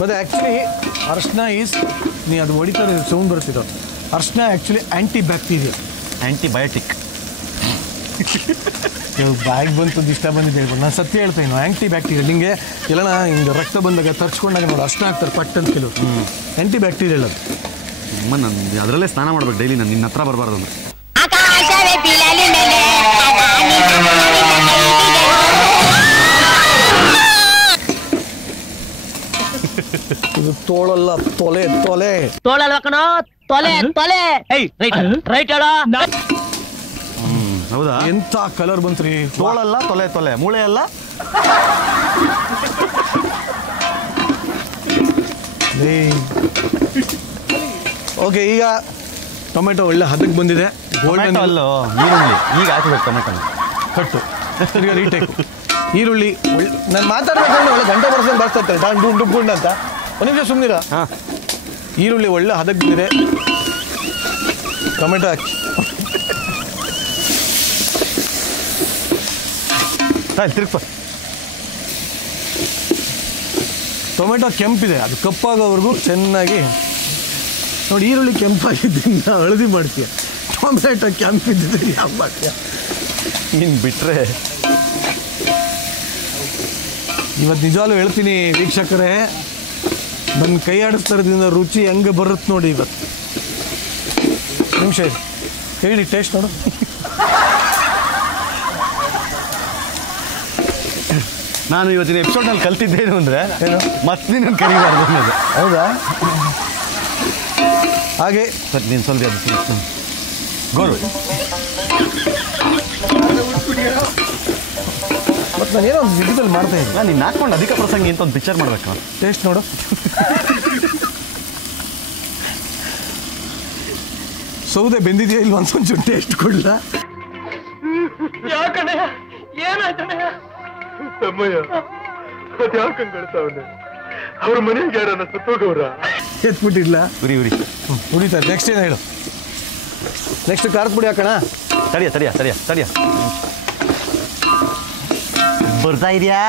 ಮತ್ತು ಆ್ಯಕ್ಚುಲಿ ಅರ್ಶಿನ ಈಸ್, ನೀ ಅದು ಹೊಡಿತಾರೆ ಸೌಂಡ್ ಬರ್ತಿದ್ದೋ. ಅರ್ಶಿನ ಆ್ಯಕ್ಚುಲಿ ಆ್ಯಂಟಿ ಬ್ಯಾಕ್ಟೀರಿಯಾ, ಆ್ಯಂಟಿಬಯೋಟಿಕ್. ಬ್ಯಾಗ್ ಬಂತು, ಇಷ್ಟ ಬಂದಿದ್ದು ಹೇಳ್ಬೋದು. ನಾನು ಸತ್ಯ ಹೇಳ್ತೀನಿ, ಆ್ಯಂಟಿ ಬ್ಯಾಕ್ಟೀರಿಯಾ. ನಿಮಗೆ ಎಲ್ಲ ಹಿಂಗೆ ರಕ್ತ ಬಂದಾಗ ತರ್ಚ್ಕೊಂಡಾಗ ನೋಡಿ ಅರ್ಶಿನ ಹಾಕ್ತಾರೆ ಪಟ್ ಅಂತ ಕೆಲವು. ಆ್ಯಂಟಿ ಬ್ಯಾಕ್ಟೀರಿಯಲ್ ಅದು. ನಾನು ಅದರಲ್ಲೇ ಸ್ನಾನ ಮಾಡ್ಬೇಕು ಡೈಲಿ. ನಾನು ನಿನ್ನ ಹತ್ರ ಬರಬಾರ್ದು ಅಂದ್ರೆ. ಇದು ತೋಳಲ್ಲ, ತೊಲೆ ತೊಲೆ. ತೋಳಲ್ವ ಕಣೋ, ತೊಲೆ ತೊಲೆ. ರೈಟ್ ಹೇಳೋ. ಹೌದಾ? ಎಂತ ಕಲರ್ ಬಂತ್ರಿ. ತೋಳಲ್ಲ, ತೊಲೆ ತೊಲೆ, ಮೂಳೆ ಅಲ್ಲ. ಓಕೆ, ಈಗ ಟೊಮೆಟೊ ಒಳ್ಳೆ ಹದಕ್ಕೆ ಬಂದಿದೆ. ಗೋಲ್ಡನ್ ಅಲ್ಲೋ ಈರುಳ್ಳಿ ಈಗ ಹಾಕಬೇಕು. ಟೊಮೆಟೊನ ಕಟ್ಟು, ಈಗ ರೀಟೇಕ್. ಈರುಳ್ಳಿ ನಾನು ಮಾತಾಡ್ಬೇಕಂದ್ರೆ ಒಳ್ಳೆ ಗಂಟೆ ಬರ್ಸಂಗೆ ಬರ್ತಾ ಇರ್ತಾರೆ ಡುಂಡು ಗುಂಡ್ ಅಂತ. ಒಂದು ನಿಮಿಷ ಸುಮ್ಮನಿರ. ಈರುಳ್ಳಿ ಒಳ್ಳೆ ಹದಕ್ಕೆ ಬಂದಿದೆ. ಟೊಮೆಟೊ ಹಾಕಿ. ತಿರುಗ್ಪ. ಟೊಮೆಟೊ ಕೆಂಪಿದೆ, ಅದು ಕಪ್ಪಾಗೋವರೆಗೂ ಚೆನ್ನಾಗಿ ನೋಡಿ. ಈರುಳ್ಳಿ ಕೆಂಪಾಗಿದ್ದರಿಂದ ಹಳದಿ ಮಾಡ್ತೀಯ, ಟೊಮೆಟೊ ಕೆಂಪಿದ್ದರೆ ಯಾವ ಮಾಡ್ತೀಯ? ಇನ್ನು ಬಿಟ್ಟರೆ ಇವತ್ತು ನಿಜವಾಗ್ಲೂ ಹೇಳ್ತೀನಿ ವೀಕ್ಷಕರೇ, ನನ್ನ ಕೈ ಆಡಿಸ್ತಾರದಿಂದ ರುಚಿ ಹೆಂಗೆ ಬರುತ್ತೆ ನೋಡಿ. ಇವತ್ತು ನಿಮಿಷ ಹೇಳಿ ಟೇಸ್ಟ್ ನೋಡು. ನಾನು ಇವತ್ತಿನ ಎಪಿಸೋಡ್ನಲ್ಲಿ ಕಲ್ತಿದ್ದೇನು ಅಂದರೆ ಮತ್ತೆ ನೀನು ಕರಿಬಾರ್ದು ಅನ್ನೋದು. ಹೌದಾ? ಹಾಗೆ ಸರ್ ನೀನು ಸ್ವಲ್ಪ ಅದು ಗೋರು ಮತ್ತು ನಾನೇನೋ ಒಂದು ವಿಡಿಯೋದಲ್ಲಿ ಮಾಡ್ತಾ ಇದ್ದೀನಿ. ನಾನು ನಿನ್ನ ಹಾಕ್ಕೊಂಡು ಅಧಿಕ ಪ್ರಸಂಗಿ ಅಂತ ಒಂದು ಪಿಕ್ಚರ್ ಮಾಡಬೇಕು. ಟೇಸ್ಟ್ ನೋಡು. ಸೌದೆ ಬೆಂದಿದೆಯಾ ಇಲ್ವ ಅಂತ ಒಂಚೂರು ಟೇಸ್ಟ್ ಕೊಡಲ. ಯಾಕಣ್ಣಯ್ಯ ಏನಾಯ್ತಣ್ಣಯ್ಯ? ತಮ್ಮಯ್ಯ ಅದು ಯಾಕಂಗೆ ಕಳ್ತಾವನೆ? ಅವ್ರ ಮನೆಗೆ ಯಾರನ್ನ ಸತ್ತೋಗವ್ರ? ಎತ್ಬಿಟ್ಟಿಲ್ಲ. ಉರಿ ಉರಿ ಉರಿತಾರೆ. ನೆಕ್ಸ್ಟ್ ಏನು ಹೇಳು? ನೆಕ್ಸ್ಟ್ ಖಾರದ ಪುಡಿ ಹಾಕೋಣ. ಸರಿಯಾ ಬರ್ತಾ ಇದೆಯಾ?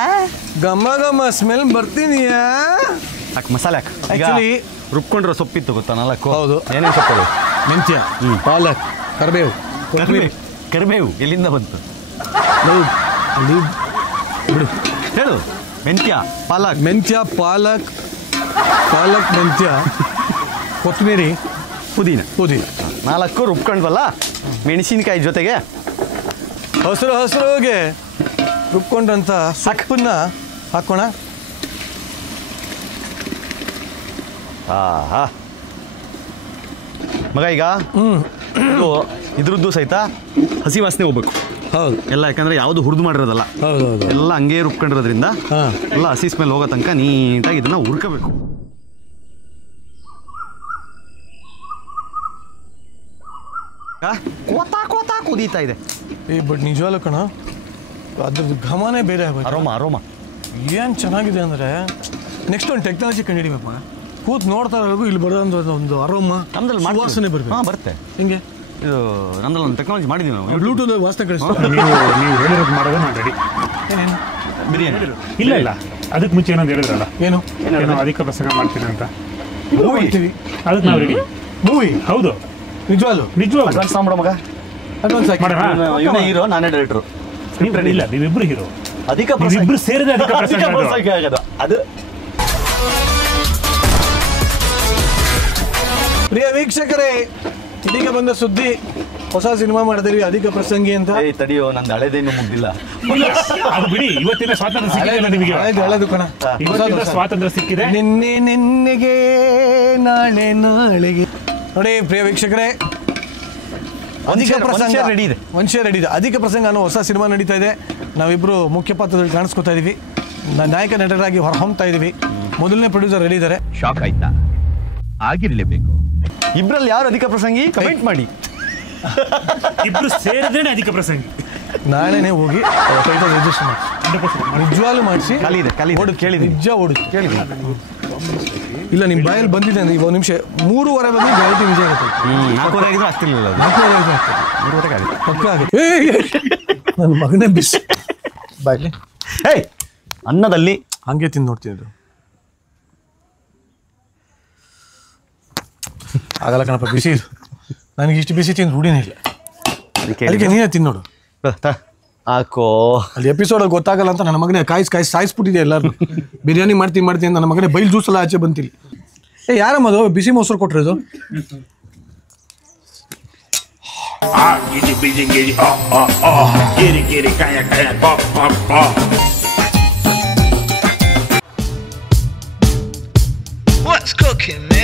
ಘಮ ಘಮ ಸ್ಮೆಲ್ ಬರ್ತೀನಿಯಾ? ಹಾಕಿ ಮಸಾಲೆ ಹಾಕಿ. ಆ್ಯಕ್ಚುಲಿ ರುಬ್ಕೊಂಡಿರೋ ಸೊಪ್ಪಿತ್ತು ಗೊತ್ತಾ 4? ಹೌದು. ಏನೇನು ಸೊಪ್ಪು? ಮೆಂತ್ಯ, ಪಾಲಕ್, ಕರಿಬೇವು, ಕರಿಬೇವು ಎಲ್ಲಿಂದ ಬಂತು? ಬಿಡು ಹೇಳು. ಮೆಂತ್ಯ, ಪಾಲಕ್, ಮೆಂತ್ಯ, ಕೊತ್ತಂಬರಿ, ಪುದೀನ 4 ರುಬ್ಕೊಂಡ್ವಲ್ಲ. ಮೆಣಸಿನ್ಕಾಯಿ ಜೊತೆಗೆ ಹಸಿರುಗೆ ರುಬ್ಕೊಂಡ್ರಂತ ಸೊಪ್ಪನ್ನ ಹಾಕೋಣ. ಮಗ ಈಗ ಇದ್ರದ್ದು ಸಹಿತ ಹಸಿ ವಾಸನೆ ಹೋಗ್ಬೇಕು. ಹೌದು ಎಲ್ಲ, ಯಾಕಂದ್ರೆ ಯಾವುದು ಹುರಿದು ಮಾಡಿರೋದಲ್ಲ. ಹೌದು ಎಲ್ಲ ಹಂಗೆ ರುಬ್ಕೊಂಡಿರೋದ್ರಿಂದ ಎಲ್ಲ ಹಸಿ ಸ್ಮೆಲ್ ಹೋಗೋ ತನಕ ನೀಟಾಗಿ ಇದನ್ನ ಹುರ್ಕೋಬೇಕು. ಕೋತಾ ಕುದೀತಾ ಇದೆ. ಬಟ್ ನಿಜವಾಗ್ಲೂ ಕಣ ಅದ್ರದ್ದು ಘಮನೇ ಬೇರೆ ಆಗೋದು. ಅರೋಮ ಏನು ಚೆನ್ನಾಗಿದೆ ಅಂದರೆ ನೆಕ್ಸ್ಟ್ ಒಂದು ಟೆಕ್ನಾಲಜಿ ಕಂಡುಹಿಡಿಬೇಕು. ಕೂತ್ ನೋಡ್ತಾ ಇರೋದು ಇಲ್ಲಿ ಬರೋದು ಒಂದು ಅರೋಮ ನಮ್ದಲ್ಲಿ ವಾಸನೆ ಬರಬೇಕು. ಬರುತ್ತೆ. ಹಿಂಗೆ ಇದು ನಮ್ದಲ್ಲಿ ಒಂದು ಟೆಕ್ನಾಲಜಿ ಮಾಡಿದ್ದೀವಿ ನಾವು. ಬ್ಲೂಟೂತ್ ವಾಸನೆ ಕಳಿಸ್ತೀವಿ. ನೀವು ಹೇಳಿರೋದು ಮಾಡೋದು ನಾನು ರೆಡಿ. ಬಿರಿಯಾನಿ ಇಲ್ಲ ಅದಕ್ಕೆ ಮುಂಚೆ ಏನೋ ಹೇಳಿದ್ರಲ್ಲ, ಏನೋ ಅಧಿಕ ಪ್ರಸಂಗ ಮಾಡ್ತೀನಿ ಅಂತ. ಮಾಡ್ತೀವಿ ಅದಕ್ಕೆ ನಾವು ರೆಡಿ. ಮೂವಿ ಹೌದು ನಿಜವಾಗ್ಲು ಸಾಂಬಾರ ಮಗ ಮಾಡೋಣ. ಹೀರೋ ನಾನೇ ಡೈರೆಕ್ಟ್ರು. ಇಲ್ಲ ನೀವಿಬ್ರು ಹೀರೋ. ಅಧಿಕ ಇಬ್ರು ಸೇರಿದ ಅಧಿಕ ಪ್ರಸಂಗ ಆಗೋದು ಅದು. ಪ್ರಿಯ ವೀಕ್ಷಕರೇ, ಇದೀಗ ಬಂದ ಸುದ್ದಿ, ಹೊಸ ಸಿನಿಮಾ ಮಾಡಿದ್ವಿ ಅಧಿಕ ಪ್ರಸಂಗಿ ಅಂತ. ತಡಿಯೋ, ನಂದು ಹಳೆದೇನು ಮುಗ್ದಿಲ್ಲ. ಅದು ಬಿಡಿ, ಇವತ್ತಿನ ಸ್ವಾತಂತ್ರ್ಯ ಸಿಕ್ಕಿದೆ ನಿಮಗೆ. ಹೇಳೋದು ಕಣ, ಸ್ವಾತಂತ್ರ್ಯ ಸಿಕ್ಕಿದೆ. ನಿನ್ನೆಗೆ ನಾಳೆಗೆ ನೋಡಿ. ಪ್ರಿಯ ವೀಕ್ಷಕರೇ, ಅಧಿಕ ಪ್ರಸಂಗ ರೆಡಿ ಇದೆ. ಅಧಿಕ ಪ್ರಸಂಗ ಅನ್ನೋ ಹೊಸ ಸಿನಿಮಾ ನಡೀತಾ ಇದೆ. ನಾವಿಬ್ರು ಮುಖ್ಯ ಪಾತ್ರದಲ್ಲಿ ಕಾಣಿಸ್ಕೊತಾ ಇದೀವಿ. ನಾಯಕ ನಟರಾಗಿ ಹೊರಹೊಮ್ತಾ ಇದೀವಿ. ಮೊದಲನೇ ಪ್ರೊಡ್ಯೂಸರ್ ರೆಡಿ ಇದ್ದಾರೆ. ಶಾಕ್ ಆಯ್ತಾ? ಆಗಿರ್ಲೇಬೇಕು. ಇಬ್ರಲ್ಲಿ ಯಾರು ಅಧಿಕ ಪ್ರಸಂಗಿ ಕಮೆಂಟ್ ಮಾಡಿ. ಇಬ್ರು ಸೇರಿದ್ರೆ ಅಧಿಕ ಪ್ರಸಂಗಿ. ನಾಳೆನೇ ಹೋಗಿ ರಿಜಿಸ್ಟರ್ ಮಾಡಿ, ನಿಜವಾಗ್ಲೂ ಮಾಡಿಸಿ. ಓಡುದು ಕೇಳಿದೆ, ನಿಜ ಓಡುದು ಕೇಳಿದೆ. ಇಲ್ಲ ನಿಮ್ಮ ಬಾಯಲ್ಲಿ ಬಂದಿದೆ ಅಂದ್ರೆ ಒಂದು ನಿಮಿಷ 3:30 ಬಂದು ಗೆಳತಿ ನಿಜ ಆಗುತ್ತೆ. 4:30 ಆಗಿದ್ರೆ ಆಗ್ತಿರ್ಲಿಲ್ಲ. 4:30 ಆಗುತ್ತೆ ಪಕ್ಕ ಆಗುತ್ತೆ. ನನ್ನ ಮಗನೇ ಬಿಸಿ ಬಾಯ್ಲಿ. ಅನ್ನದಲ್ಲಿ ಹಂಗೆ ತಿಂದು ನೋಡ್ತಿದ್ದು ಆಗಲ್ಲ ಕಣಪ್ಪ. ಬಿಸಿ ಇದು ನನಗೆ ಇಷ್ಟು ಬಿಸಿ ತಿಂದು ರೂಢಿನೇ ಇಲ್ಲ. ಅದಕ್ಕೆ ನೀನೇ ತಿಂದು ನೋಡು. ಹಾಕೋ ಅಲ್ಲಿ ಎಪಿಸೋಡ್ ಗೊತ್ತಾಗಲ್ಲ ಅಂತ ನನ್ನ ಮಗನೇ ಕಾಯಿಸಿ ಸಾಯಿಸ್ಬಿಟ್ಟಿದೆ ಎಲ್ಲರೂ. ಬಿರಿಯಾನಿ ಮಾಡ್ತೀನಿ ಅಂತ ನನ್ನ ಮಗನೇ ಬೈಲ್ ಜ್ಯೂಸ್ ಎಲ್ಲ ಆಚೆ ಬಂತಿಲ್ಲ. ಯಾರಮ್ಮದು ಬಿಸಿ ಮೊಸರು ಕೊಟ್ಟಿರೋದು? What's cooking, man?